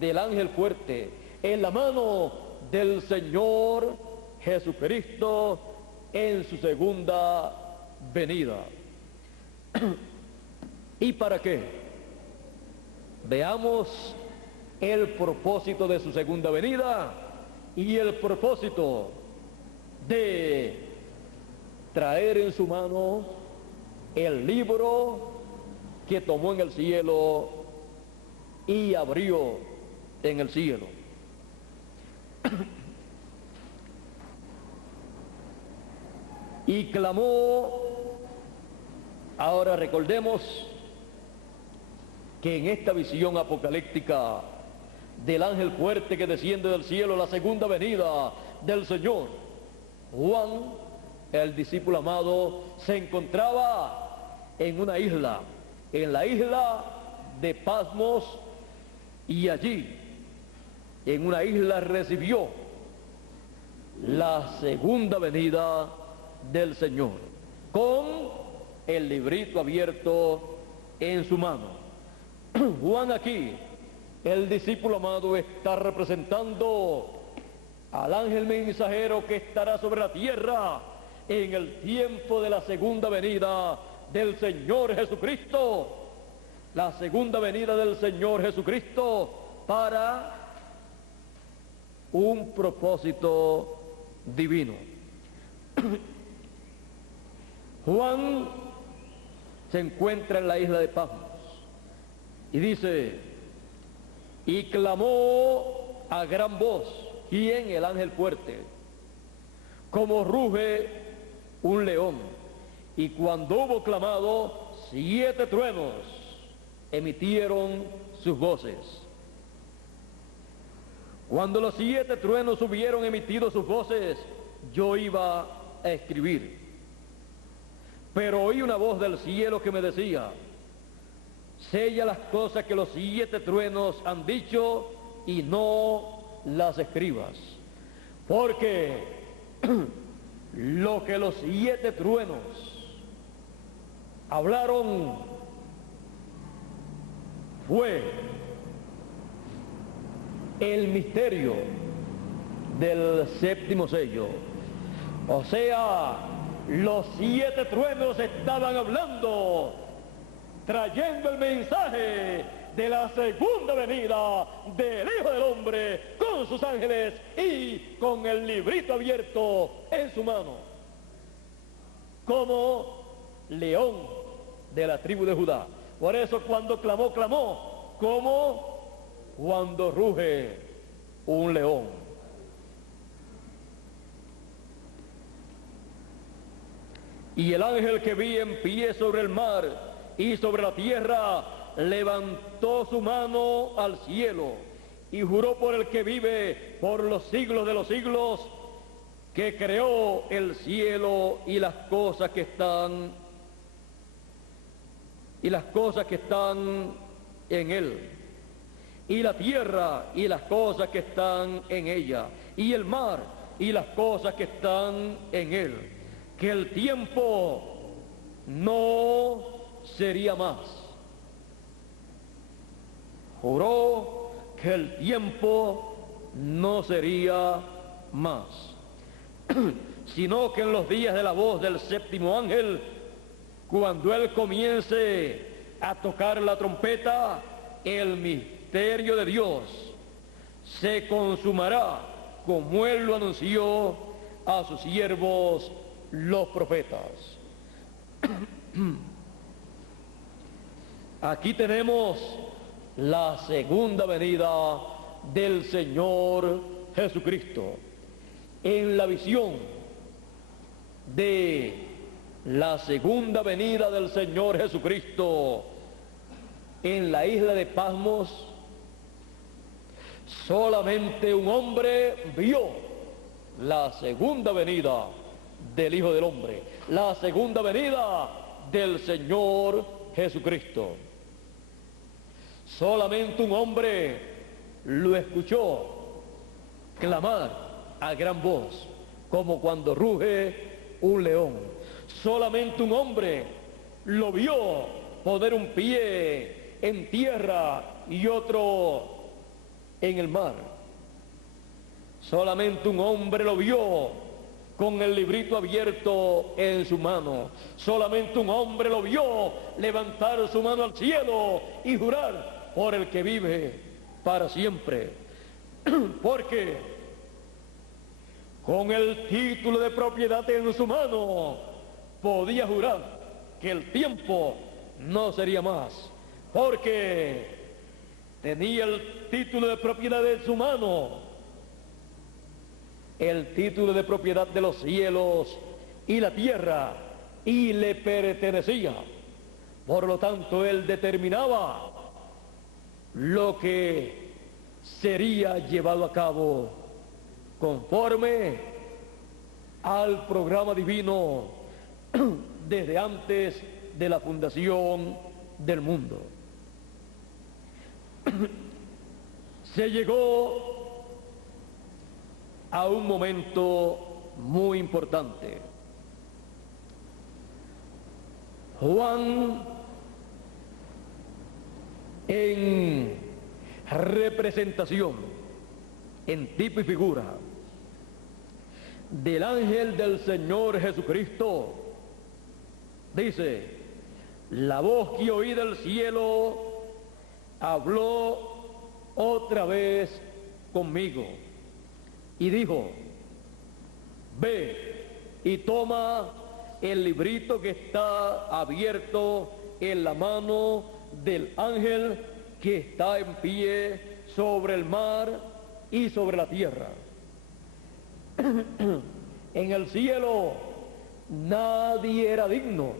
del ángel fuerte, en la mano del Señor Jesucristo en su segunda venida. ¿Y para qué? Veamos el propósito de su segunda venida y el propósito de traer en su mano el libro que tomó en el cielo y abrió en el cielo. Y clamó. Ahora recordemos que en esta visión apocalíptica del ángel fuerte que desciende del cielo, la segunda venida del Señor, Juan, el discípulo amado, se encontraba en una isla, en la isla de Patmos, y allí, en una isla, recibió la segunda venida del Señor, con el librito abierto en su mano. Juan aquí, el discípulo amado, está representando al ángel mensajero que estará sobre la tierra en el tiempo de la segunda venida del Señor Jesucristo. La segunda venida del Señor Jesucristo para un propósito divino. Juan se encuentra en la isla de Patmos y dice: y clamó a gran voz. ¿Quién? El ángel fuerte. Como ruge un león. Y cuando hubo clamado, 7 truenos emitieron sus voces. Cuando los 7 truenos hubieron emitido sus voces, yo iba a escribir. Pero oí una voz del cielo que me decía: sella las cosas que los 7 truenos han dicho y no las escribas. Porque lo que los 7 truenos hablaron fue el misterio del séptimo sello. O sea, los 7 truenos estaban hablando, trayendo el mensaje de la segunda venida del Hijo del Hombre con sus ángeles y con el librito abierto en su mano, como león de la tribu de Judá. Por eso cuando clamó, clamó como cuando ruge un león. Y el ángel que vi en pie sobre el mar y sobre la tierra levantó su mano al cielo y juró por el que vive por los siglos de los siglos, que creó el cielo y las cosas que están en él, y la tierra y las cosas que están en ella, y el mar y las cosas que están en él, que el tiempo no sería más. Juró que el tiempo no sería más, sino que en los días de la voz del séptimo ángel, cuando él comience a tocar la trompeta, el misterio de Dios se consumará, como él lo anunció a sus siervos los profetas. Aquí tenemos la segunda venida del Señor Jesucristo. En la visión de la segunda venida del Señor Jesucristo en la isla de Patmos, solamente un hombre vio la segunda venida del Hijo del Hombre, la segunda venida del Señor Jesucristo. Solamente un hombre lo escuchó clamar a gran voz, como cuando ruge un león. Solamente un hombre lo vio poner un pie en tierra y otro en el mar. Solamente un hombre lo vio con el librito abierto en su mano. Solamente un hombre lo vio levantar su mano al cielo y jurar por el que vive para siempre. Porque con el título de propiedad en su mano podía jurar que el tiempo no sería más. Porque tenía el título de propiedad en su mano, el título de propiedad de los cielos y la tierra, y le pertenecía. Por lo tanto, él determinaba lo que sería llevado a cabo conforme al programa divino desde antes de la fundación del mundo. Se llegó a un momento muy importante. Juan, en representación, en tipo y figura del ángel del Señor Jesucristo, dice: la voz que oí del cielo habló otra vez conmigo y dijo: ve y toma el librito que está abierto en la mano del ángel que está en pie sobre el mar y sobre la tierra. En el cielo nadie era digno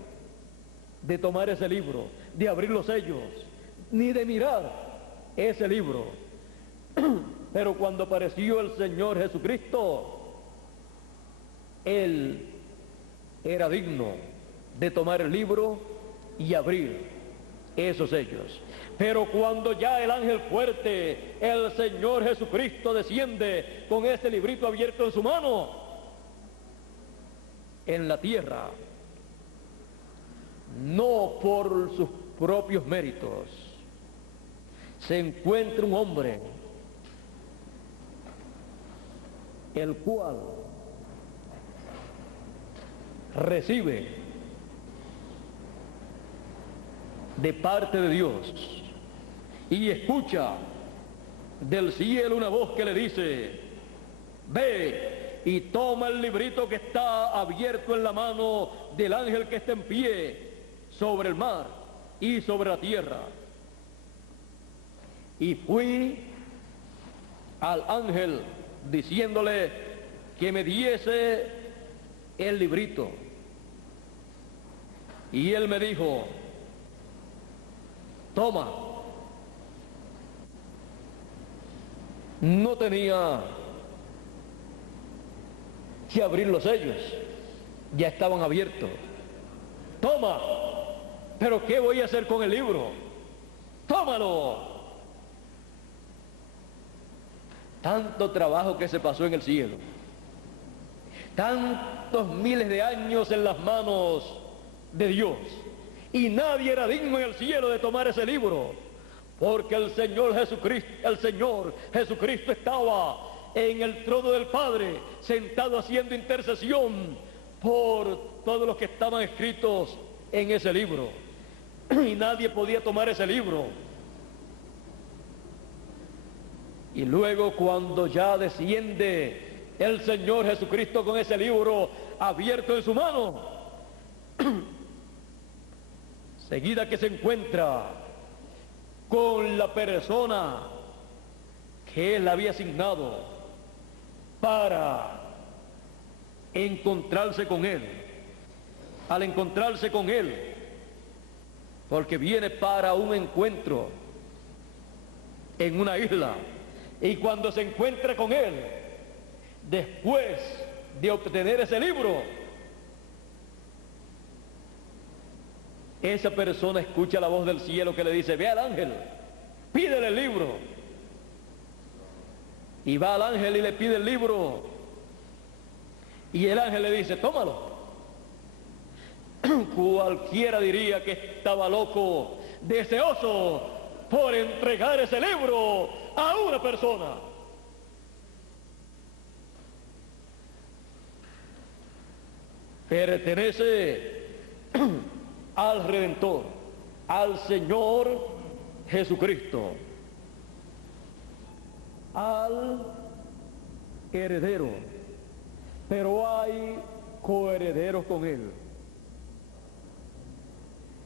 de tomar ese libro, de abrir los sellos, ni de mirar ese libro. Pero cuando apareció el Señor Jesucristo, Él era digno de tomar el libro y abrir esos sellos. Pero cuando ya el ángel fuerte, el Señor Jesucristo, desciende con ese librito abierto en su mano, en la tierra, no por sus propios méritos, se encuentra un hombre el cual recibe de parte de Dios y escucha del cielo una voz que le dice: ve y toma el librito que está abierto en la mano del ángel que está en pie sobre el mar y sobre la tierra. Y fui al ángel diciéndole que me diese el librito. Y él me dijo: toma. No tenía que abrir los sellos, ya estaban abiertos. Toma. Pero ¿qué voy a hacer con el libro? Tómalo. Tanto trabajo que se pasó en el cielo, tantos miles de años en las manos de Dios, y nadie era digno en el cielo de tomar ese libro, porque el Señor Jesucristo estaba en el trono del Padre, sentado haciendo intercesión por todos los que estaban escritos en ese libro, y nadie podía tomar ese libro. Y luego, cuando ya desciende el Señor Jesucristo con ese libro abierto en su mano, seguida que se encuentra con la persona que él había asignado para encontrarse con él. Al encontrarse con él, porque viene para un encuentro en una isla, y cuando se encuentra con él, después de obtener ese libro, esa persona escucha la voz del cielo que le dice: ve al ángel, pídele el libro. Y va al ángel y le pide el libro, y el ángel le dice: tómalo. Cualquiera diría que estaba loco, deseoso por entregar ese libro a una persona. pertenece al Redentor, al Señor Jesucristo, al heredero, pero hay coherederos con él.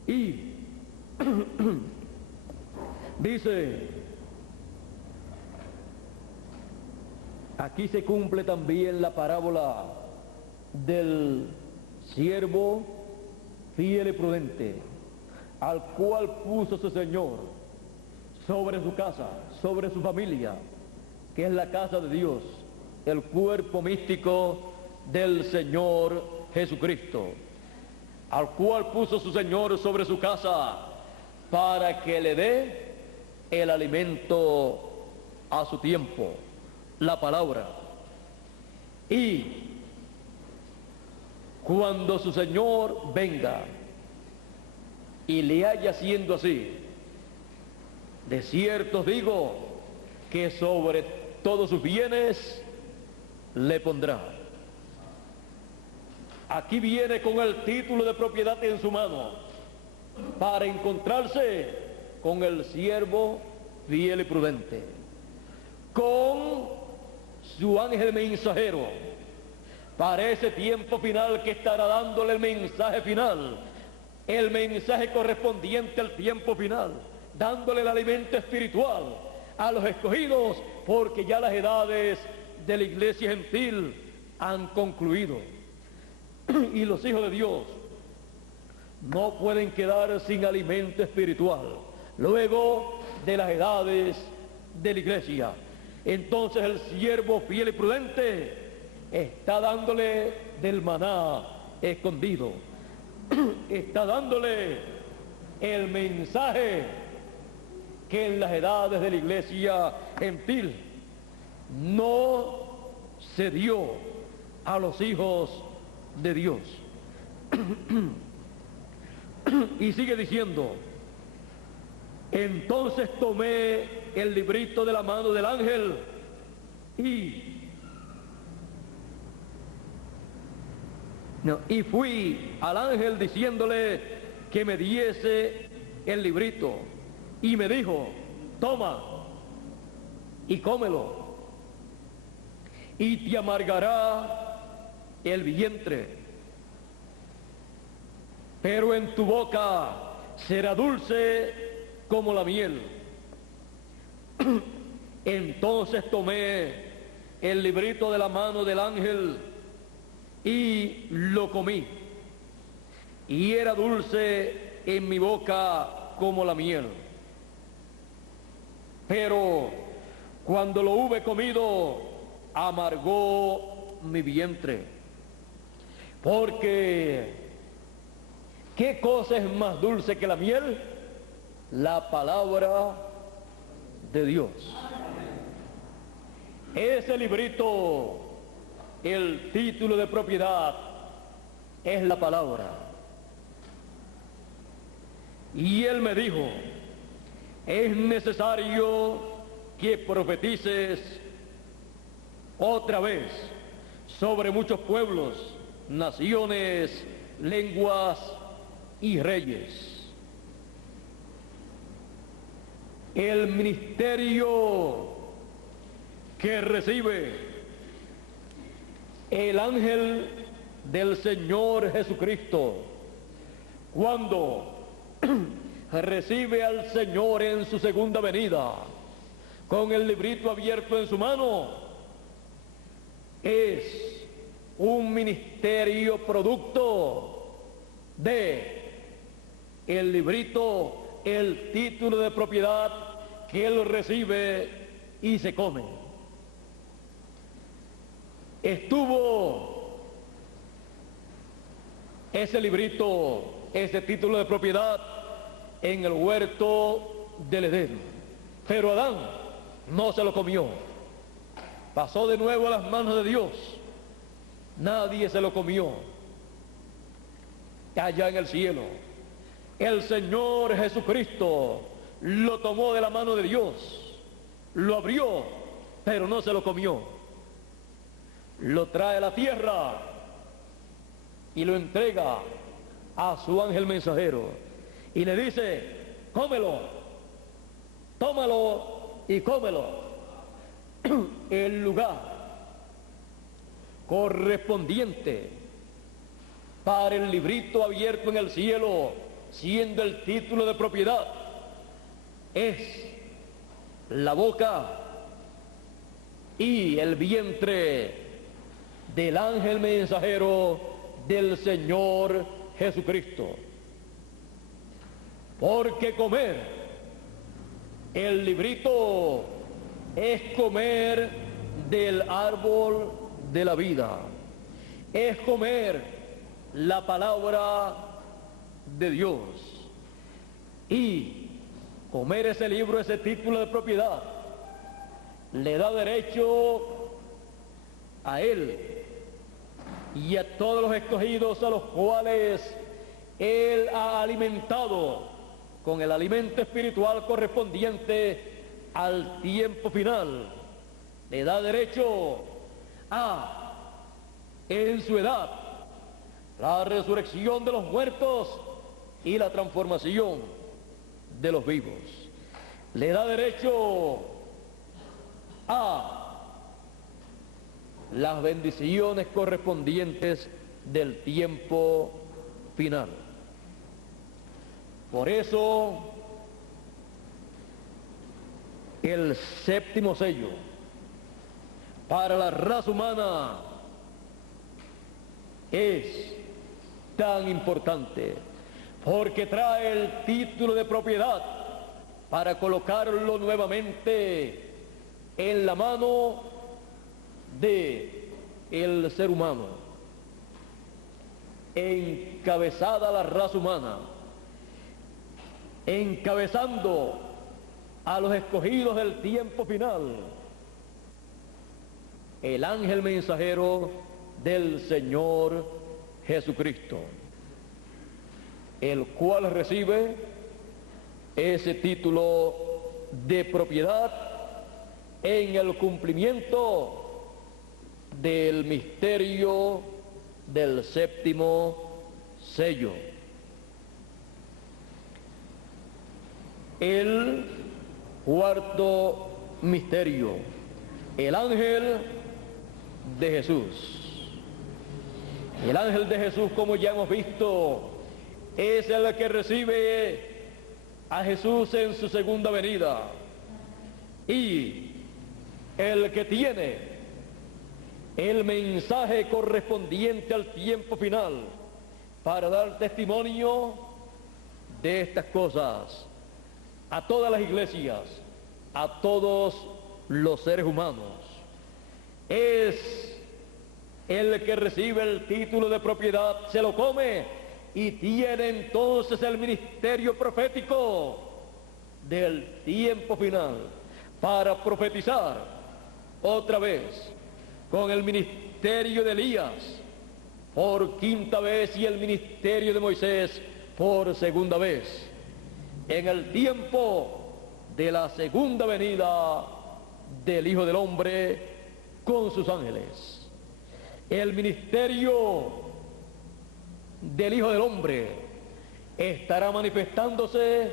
Y dice, aquí se cumple también la parábola del siervo fiel y prudente, al cual puso su Señor sobre su casa, sobre su familia, que es la casa de Dios, el cuerpo místico del Señor Jesucristo, al cual puso su Señor sobre su casa para que le dé el alimento a su tiempo, la palabra. Y cuando su Señor venga y le haya siendo así, de cierto os digo que sobre todos sus bienes le pondrá. Aquí viene con el título de propiedad en su mano para encontrarse con el siervo fiel y prudente, con su ángel mensajero para ese tiempo final que estará dándole el mensaje final, el mensaje correspondiente al tiempo final, dándole el alimento espiritual a los escogidos, porque ya las edades de la iglesia gentil han concluido y los hijos de Dios no pueden quedar sin alimento espiritual luego de las edades de la iglesia. Entonces el siervo fiel y prudente está dándole del maná escondido, está dándole el mensaje que en las edades de la iglesia gentil no se dio a los hijos de Dios. Y sigue diciendo, entonces tomé el librito de la mano del ángel y fui al ángel diciéndole que me diese el librito, y me dijo, toma y cómelo, y te amargará el vientre, pero en tu boca será dulce como la miel. Entonces tomé el librito de la mano del ángel y lo comí, y era dulce en mi boca como la miel. Pero cuando lo hube comido, amargó mi vientre. Porque ¿qué cosa es más dulce que la miel? La palabra de Dios. Ese librito, el título de propiedad, es la palabra. Y él me dijo, es necesario que profetices otra vez sobre muchos pueblos, naciones, lenguas y reyes. El ministerio que recibe el ángel del Señor Jesucristo cuando recibe al Señor en su segunda venida con el librito abierto en su mano, es un ministerio producto de el librito, el título de propiedad que él recibe y se come. Estuvo ese librito, ese título de propiedad en el huerto del Edén, pero Adán no se lo comió. Pasó de nuevo a las manos de Dios. Nadie se lo comió. Allá en el cielo, el Señor Jesucristo lo tomó de la mano de Dios, lo abrió, pero no se lo comió. Lo trae a la tierra y lo entrega a su ángel mensajero y le dice: cómelo, tómalo y cómelo. El lugar correspondiente para el librito abierto en el cielo, siendo el título de propiedad, es la boca y el vientre del ángel mensajero del Señor Jesucristo. Porque comer el librito es comer del árbol de la vida, es comer la palabra de Dios, y comer ese libro, ese título de propiedad, le da derecho a él y a todos los escogidos a los cuales él ha alimentado con el alimento espiritual correspondiente al tiempo final. Le da derecho a, en su edad, la resurrección de los muertos y la transformación de los vivos. Le da derecho a las bendiciones correspondientes del tiempo final. Por eso, el séptimo sello para la raza humana es tan importante, porque trae el título de propiedad para colocarlo nuevamente en la mano de el ser humano, encabezada la raza humana, encabezando a los escogidos del tiempo final, el ángel mensajero del Señor Jesucristo, el cual recibe ese título de propiedad en el cumplimiento del misterio del séptimo sello. El cuarto misterio, el ángel de Jesús. El ángel de Jesús, como ya hemos visto, es el que recibe a Jesús en su segunda venida y el que tiene el mensaje correspondiente al tiempo final para dar testimonio de estas cosas a todas las iglesias, a todos los seres humanos. Es el que recibe el título de propiedad, se lo come y tiene entonces el ministerio profético del tiempo final para profetizar otra vez con el ministerio de Elías por quinta vez y el ministerio de Moisés por segunda vez, en el tiempo de la segunda venida del Hijo del Hombre con sus ángeles. El ministerio del Hijo del Hombre estará manifestándose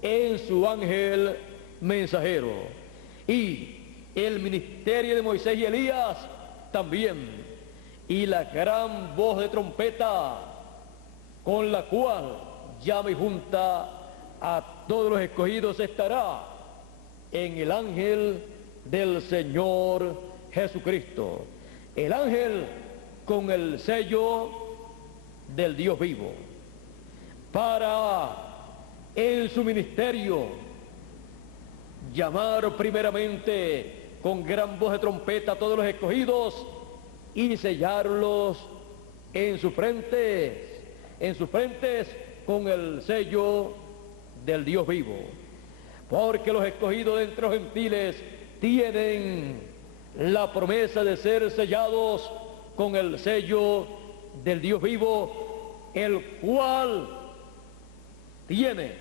en su ángel mensajero, y el ministerio de Moisés y Elías también, y la gran voz de trompeta con la cual llama y junta a todos los escogidos estará en el ángel del Señor Jesucristo, el ángel con el sello del Dios vivo, para en su ministerio llamar primeramente con gran voz de trompeta a todos los escogidos y sellarlos en sus frentes con el sello del Dios vivo, porque los escogidos de entre los gentiles tienen la promesa de ser sellados con el sello del Dios vivo, el cual tiene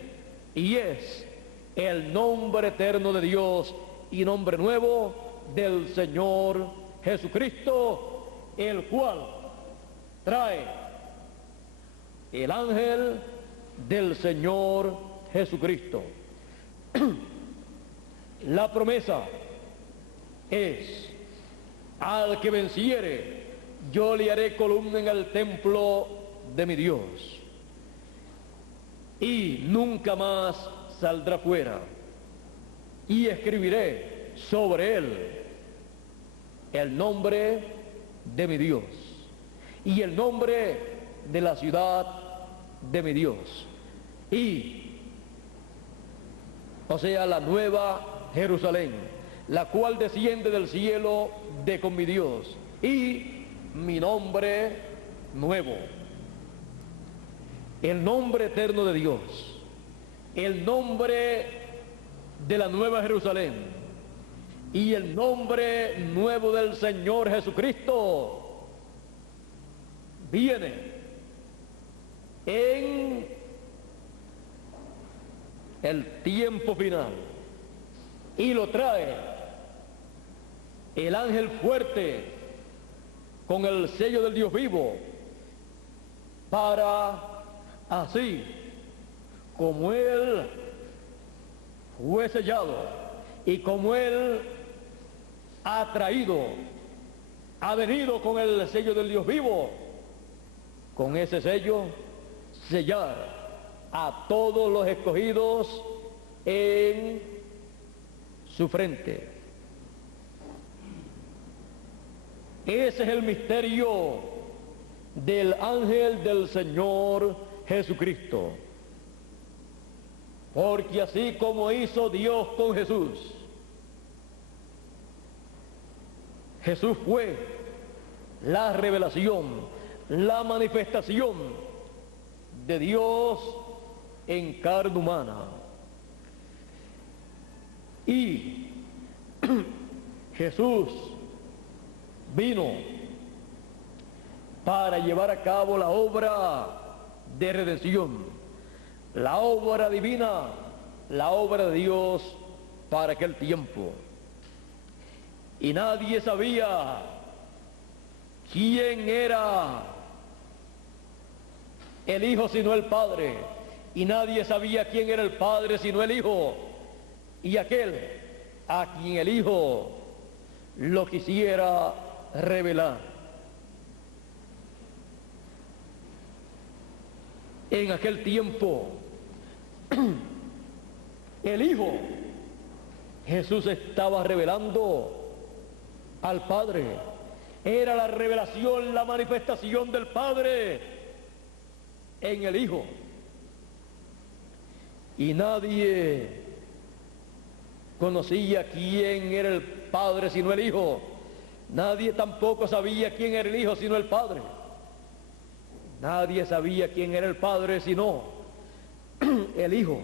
y es el nombre eterno de Dios y nombre nuevo del Señor Jesucristo, el cual trae el ángel del Señor Jesucristo. La promesa es: al que venciere, yo le haré columna en el templo de mi Dios, y nunca más saldrá fuera, y escribiré sobre él el nombre de mi Dios y el nombre de la ciudad de mi Dios, o sea, la nueva Jerusalén, la cual desciende del cielo de con mi Dios, y mi nombre nuevo, el nombre eterno de Dios, el nombre de la nueva Jerusalén y el nombre nuevo del Señor Jesucristo viene en el tiempo final, y lo trae el ángel fuerte con el sello del Dios vivo, para así como él fue sellado y como él ha venido con el sello del Dios vivo, con ese sello sellar a todos los escogidos en su frente. Ese es el misterio del ángel del Señor Jesucristo. Porque así como hizo Dios con Jesús, Jesús fue la revelación, la manifestación de Dios en carne humana. Y Jesús vino para llevar a cabo la obra de redención, la obra divina, la obra de Dios para aquel tiempo. Y nadie sabía quién era el Hijo sino el Padre, y nadie sabía quién era el Padre sino el Hijo, y aquel a quien el Hijo lo quisiera revelar. En aquel tiempo, el Hijo, Jesús, estaba revelando al Padre. Era la revelación, la manifestación del Padre en el Hijo. Y nadie conocía quién era el Padre sino el Hijo. Nadie tampoco sabía quién era el Hijo sino el Padre. Nadie sabía quién era el Padre sino el Hijo.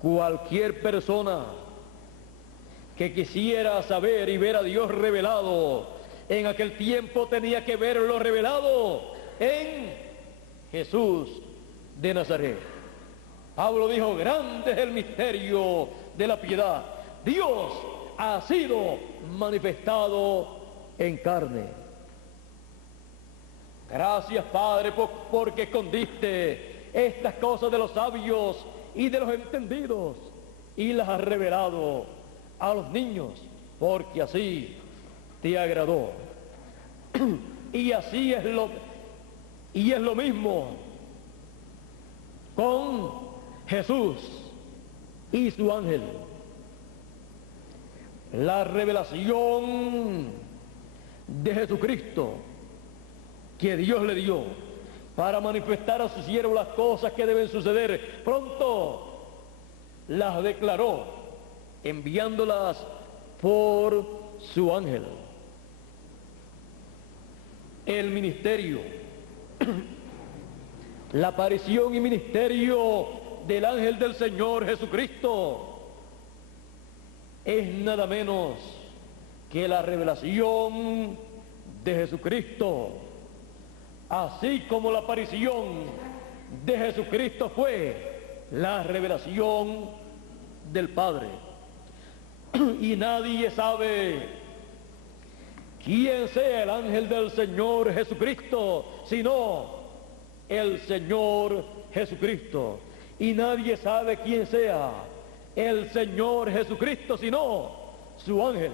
Cualquier persona que quisiera saber y ver a Dios revelado en aquel tiempo tenía que verlo revelado en Jesús de Nazaret. Pablo dijo: grande es el misterio de la piedad. Dios ha sido manifestado en carne. Gracias, Padre, porque escondiste estas cosas de los sabios y de los entendidos y las has revelado a los niños, porque así te agradó. Y así es lo mismo con Jesús y su ángel. La revelación de Jesucristo que Dios le dio para manifestar a sus siervos las cosas que deben suceder pronto, las declaró enviándolas por su ángel. El ministerio, la aparición y ministerio del ángel del Señor Jesucristo es nada menos que la revelación de Jesucristo, así como la aparición de Jesucristo fue la revelación del Padre. Y nadie sabe quién sea el ángel del Señor Jesucristo, sino el Señor Jesucristo. Y nadie sabe quién sea el Señor Jesucristo, sino su ángel.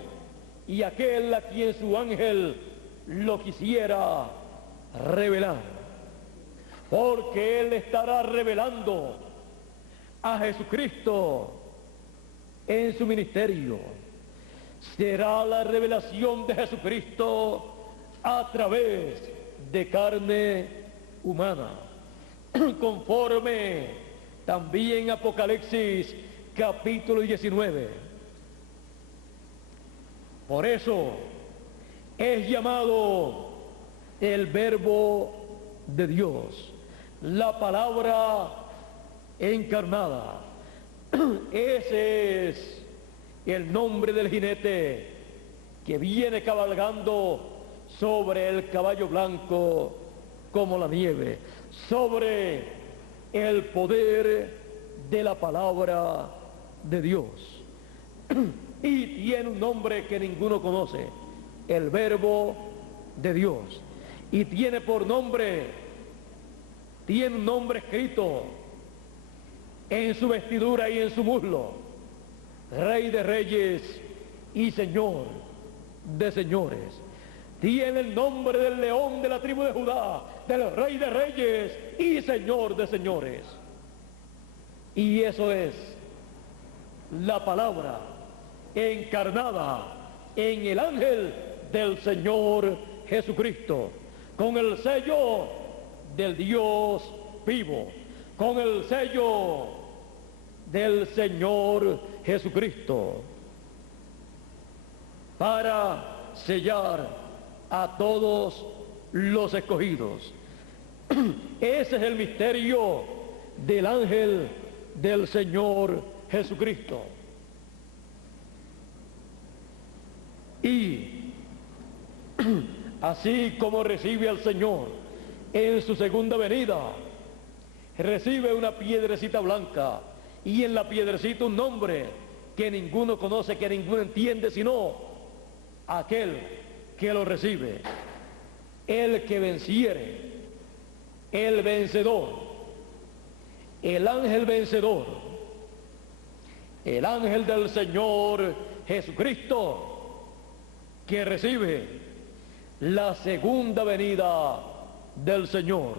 Y aquel a quien su ángel lo quisiera revelar. Porque Él estará revelando a Jesucristo en su ministerio. Será la revelación de Jesucristo a través de carne humana, conforme también Apocalipsis capítulo 19. Por eso es llamado el Verbo de Dios, la palabra encarnada. Ese es el nombre del jinete que viene cabalgando sobre el caballo blanco como la nieve, sobre el poder de la palabra de Dios. Y tiene un nombre que ninguno conoce, el Verbo de Dios. Y tiene por nombre, tiene un nombre escrito en su vestidura y en su muslo: Rey de Reyes y Señor de Señores. Tiene el nombre del león de la tribu de Judá, del Rey de Reyes y Señor de Señores. Y eso es la palabra encarnada en el ángel del Señor Jesucristo, con el sello del Dios vivo, con el sello del Señor Jesucristo, para sellar a todos los escogidos. Ese es el misterio del ángel del Señor Jesucristo. Y así como recibe al Señor en su segunda venida, recibe una piedrecita blanca, y en la piedrecita un nombre que ninguno conoce, que ninguno entiende, sino aquel que lo recibe: el que venciere, el vencedor, el ángel vencedor, el ángel del Señor Jesucristo, que recibe la segunda venida del Señor,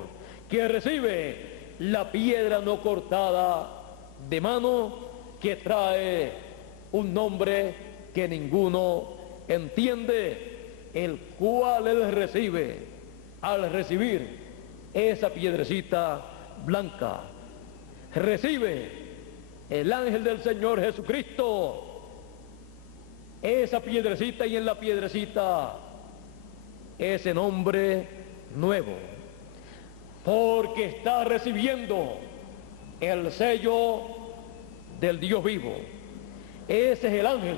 que recibe la piedra no cortada de mano, que trae un nombre que ninguno entiende, el cual él recibe al recibir esa piedrecita blanca. Recibe el ángel del Señor Jesucristo esa piedrecita, y en la piedrecita ese nombre nuevo, porque está recibiendo el sello del Dios vivo. Ese es el ángel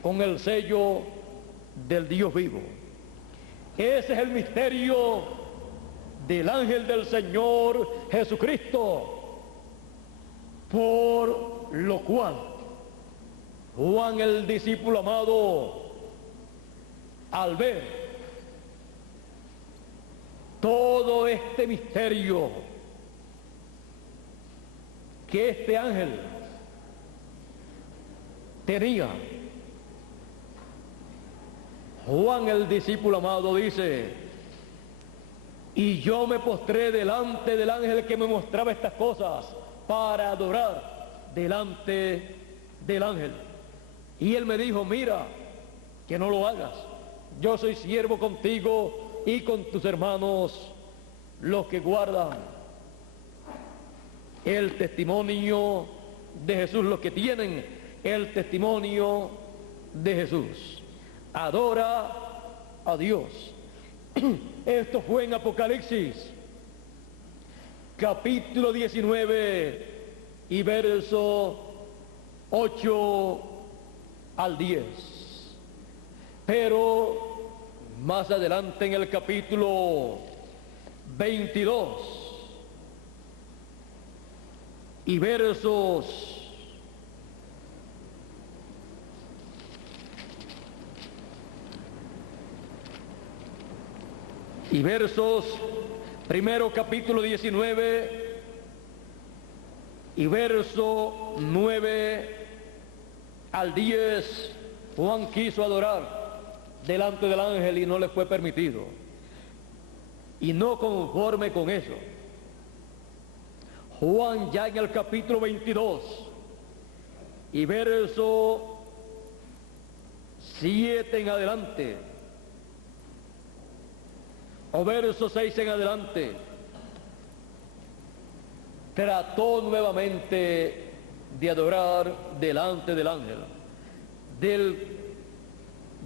con el sello del Dios vivo. Ese es el misterio del ángel del Señor Jesucristo, por lo cual Juan, el discípulo amado, al ver todo este misterio que este ángel tenía, Juan, el discípulo amado, dice: y yo me postré delante del ángel que me mostraba estas cosas para adorar delante del ángel. Y él me dijo: mira, que no lo hagas. Yo soy siervo contigo y con tus hermanos, los que guardan el testimonio de Jesús, los que tienen el testimonio de Jesús. Adora a Dios. Esto fue en Apocalipsis capítulo 19 y verso 8 al 10. Pero más adelante en el capítulo 22 y versos Primero capítulo 19 y verso 9 al 10, Juan quiso adorar delante del ángel y no le fue permitido. Y no conforme con eso, Juan ya en el capítulo 22 y verso 7 en adelante, o verso 6 en adelante, trató nuevamente de adorar delante del ángel. Del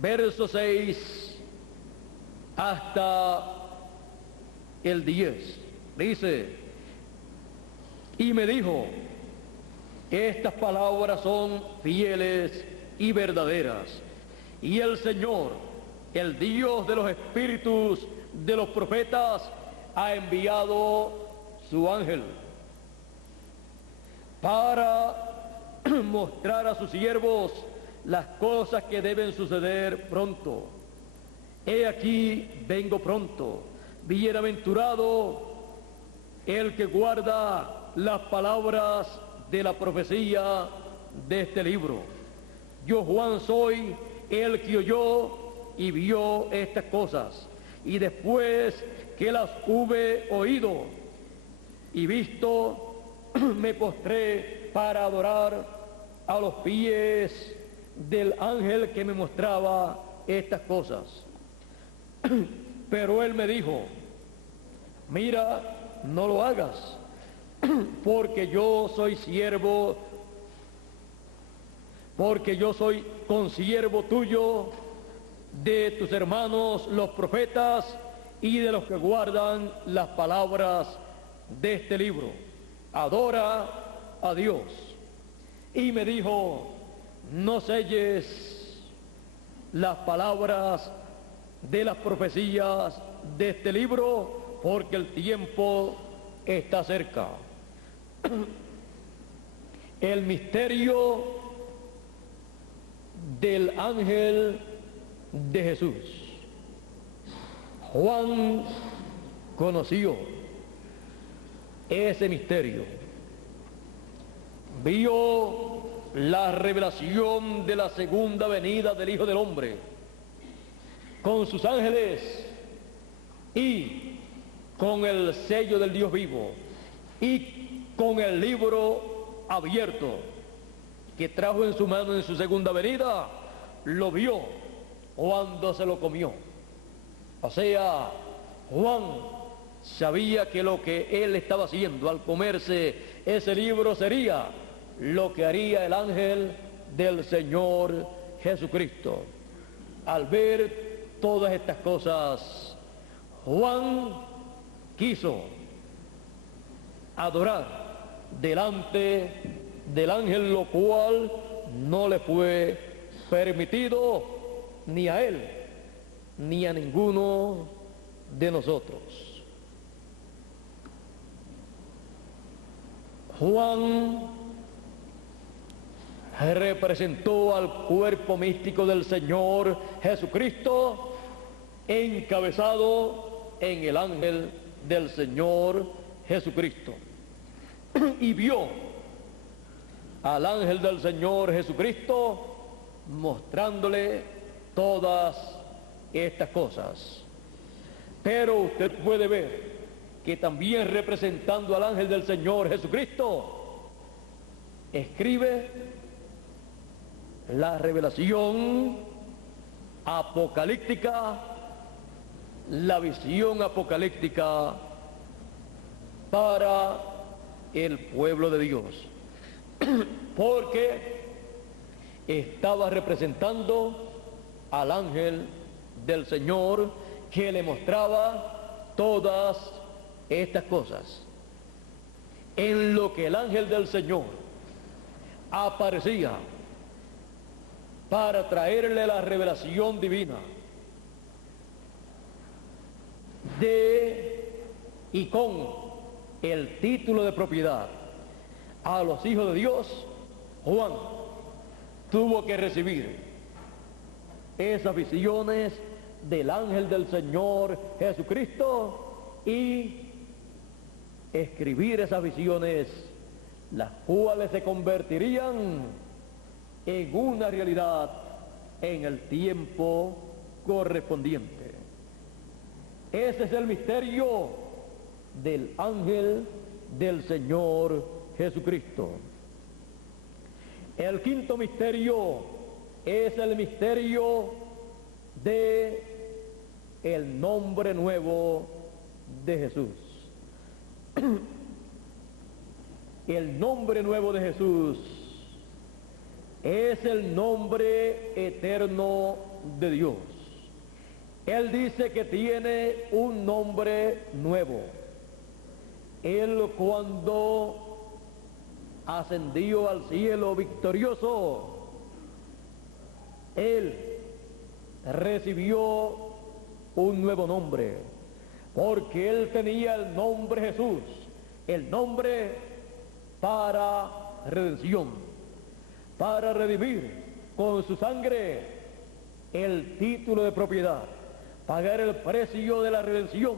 verso 6 hasta el 10, dice: y me dijo, estas palabras son fieles y verdaderas, y el Señor, el Dios de los espíritus de los profetas, ha enviado su ángel para mostrar a sus siervos las cosas que deben suceder pronto. He aquí, vengo pronto. Bienaventurado el que guarda las palabras de la profecía de este libro. Yo, Juan, soy el que oyó y vio estas cosas, y después que las hube oído y visto, me postré para adorar a los pies del ángel que me mostraba estas cosas. Pero él me dijo, mira, no lo hagas, porque yo soy consiervo tuyo, de tus hermanos los profetas y de los que guardan las palabras de este libro. Adora a Dios. Y me dijo, no selles las palabras de las profecías de este libro, porque el tiempo está cerca. El misterio del ángel de Jesús. Juan conoció ese misterio, vio la revelación de la segunda venida del Hijo del Hombre con sus ángeles y con el sello del Dios vivo y con el libro abierto que trajo en su mano en su segunda venida. Lo vio cuando se lo comió. O sea, Juan sabía que lo que él estaba haciendo al comerse ese libro sería lo que haría el ángel del Señor Jesucristo. Al ver todas estas cosas, Juan quiso adorar delante del ángel, lo cual no le fue permitido ni a él ni a ninguno de nosotros. Juan representó al cuerpo místico del Señor Jesucristo, encabezado en el ángel del Señor Jesucristo, y vio al ángel del Señor Jesucristo mostrándole todas estas cosas. Pero usted puede ver que también, representando al ángel del Señor Jesucristo, escribe la revelación apocalíptica, la visión apocalíptica para el pueblo de Dios, porque estaba representando al ángel del Señor que le mostraba todas estas cosas. En lo que el ángel del Señor aparecía para traerle la revelación divina de y con el título de propiedad a los hijos de Dios, Juan tuvo que recibir esas visiones del ángel del Señor Jesucristo y escribir esas visiones, las cuales se convertirían en una realidad en el tiempo correspondiente. Ese es el misterio del ángel del Señor Jesucristo. El quinto misterio es el misterio de el nombre nuevo de Jesús. El nombre nuevo de Jesús es el nombre eterno de Dios. Él dice que tiene un nombre nuevo. Él, cuando ascendió al cielo victorioso, Él recibió un nuevo nombre, porque Él tenía el nombre Jesús, el nombre para redención, para redimir con su sangre el título de propiedad, pagar el precio de la redención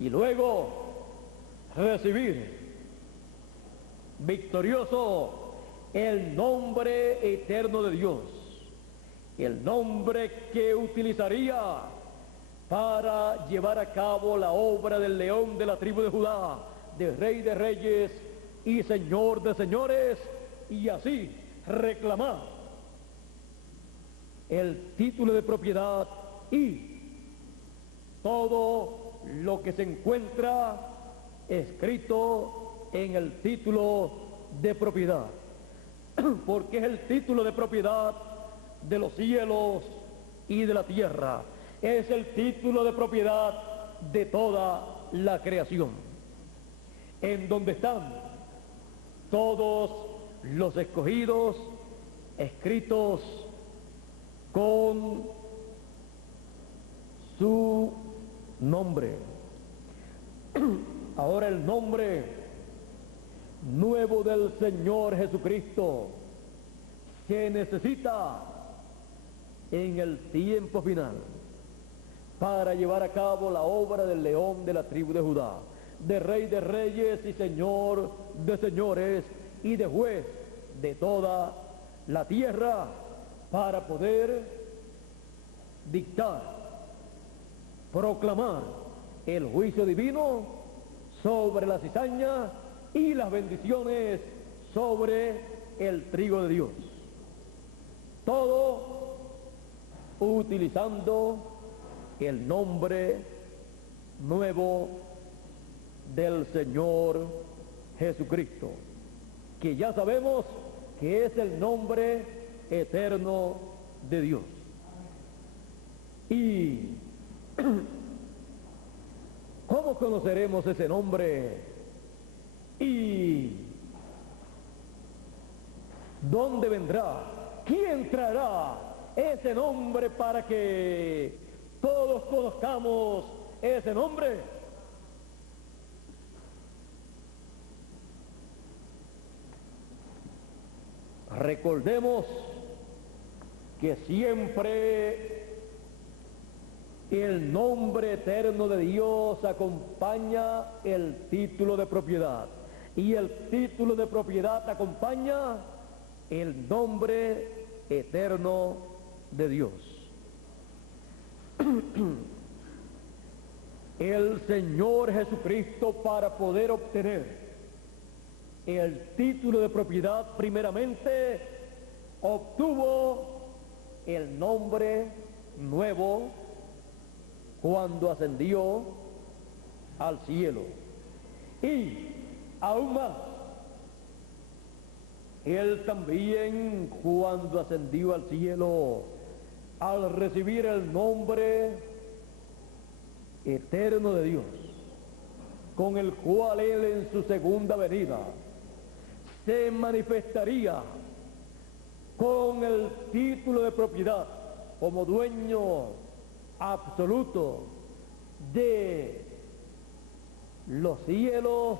y luego recibir victorioso el nombre eterno de Dios, el nombre que utilizaría para llevar a cabo la obra del león de la tribu de Judá, de Rey de Reyes y Señor de Señores, y así reclamar el título de propiedad y todo lo que se encuentra escrito en el título de propiedad, porque es el título de propiedad de los cielos y de la tierra, es el título de propiedad de toda la creación, en donde están todos los escogidos escritos con su nombre. Ahora el nombre nuevo del Señor Jesucristo se necesita en el tiempo final para llevar a cabo la obra del león de la tribu de Judá, de Rey de Reyes y Señor de Señores y de Juez de toda la tierra, para poder dictar, proclamar el juicio divino sobre la cizaña y las bendiciones sobre el trigo de Dios. Todo utilizando el nombre nuevo del Señor Jesucristo, que ya sabemos que es el nombre eterno de Dios. ¿Y cómo conoceremos ese nombre? ¿Y dónde vendrá? ¿Quién traerá ese nombre para que todos conozcamos ese nombre? Recordemos que siempre el nombre eterno de Dios acompaña el título de propiedad, y el título de propiedad acompaña el nombre eterno de Dios. El Señor Jesucristo, para poder obtener el título de propiedad, primeramente obtuvo el nombre nuevo cuando ascendió al cielo, y aún más, Él también, cuando ascendió al cielo, al recibir el nombre eterno de Dios, con el cual Él en su segunda venida se manifestaría con el título de propiedad como dueño absoluto de los cielos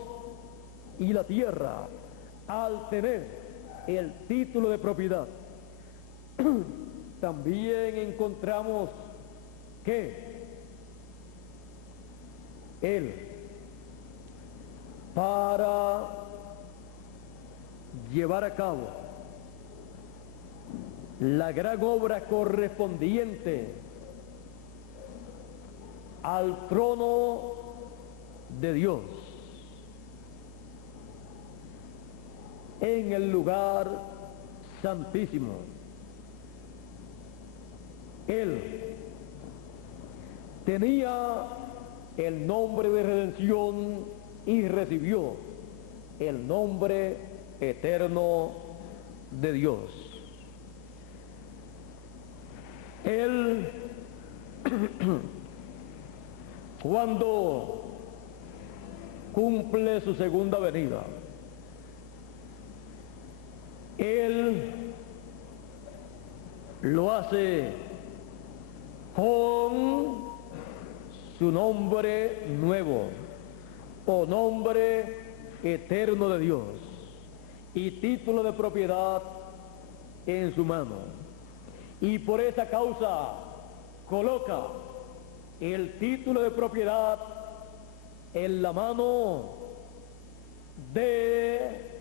y la tierra. Al tener el título de propiedad, también encontramos que Él para llevar a cabo la gran obra correspondiente al trono de Dios en el lugar santísimo. Él tenía el nombre de redención y recibió el nombre eterno de Dios. Él, cuando cumple su segunda venida, Él lo hace con su nombre nuevo, o nombre eterno de Dios, y título de propiedad en su mano. Y por esa causa coloca el título de propiedad en la mano de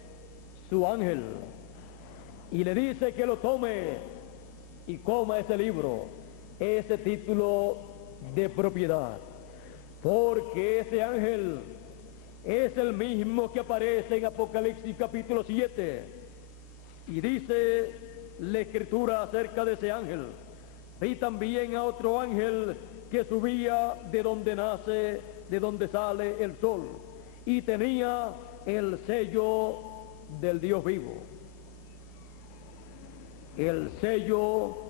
su ángel y le dice que lo tome y coma ese libro, ese título de propiedad, porque ese ángel es el mismo que aparece en Apocalipsis capítulo 7 y dice la escritura acerca de ese ángel: vi también a otro ángel que subía de donde sale el sol, y tenía el sello del Dios vivo. El sello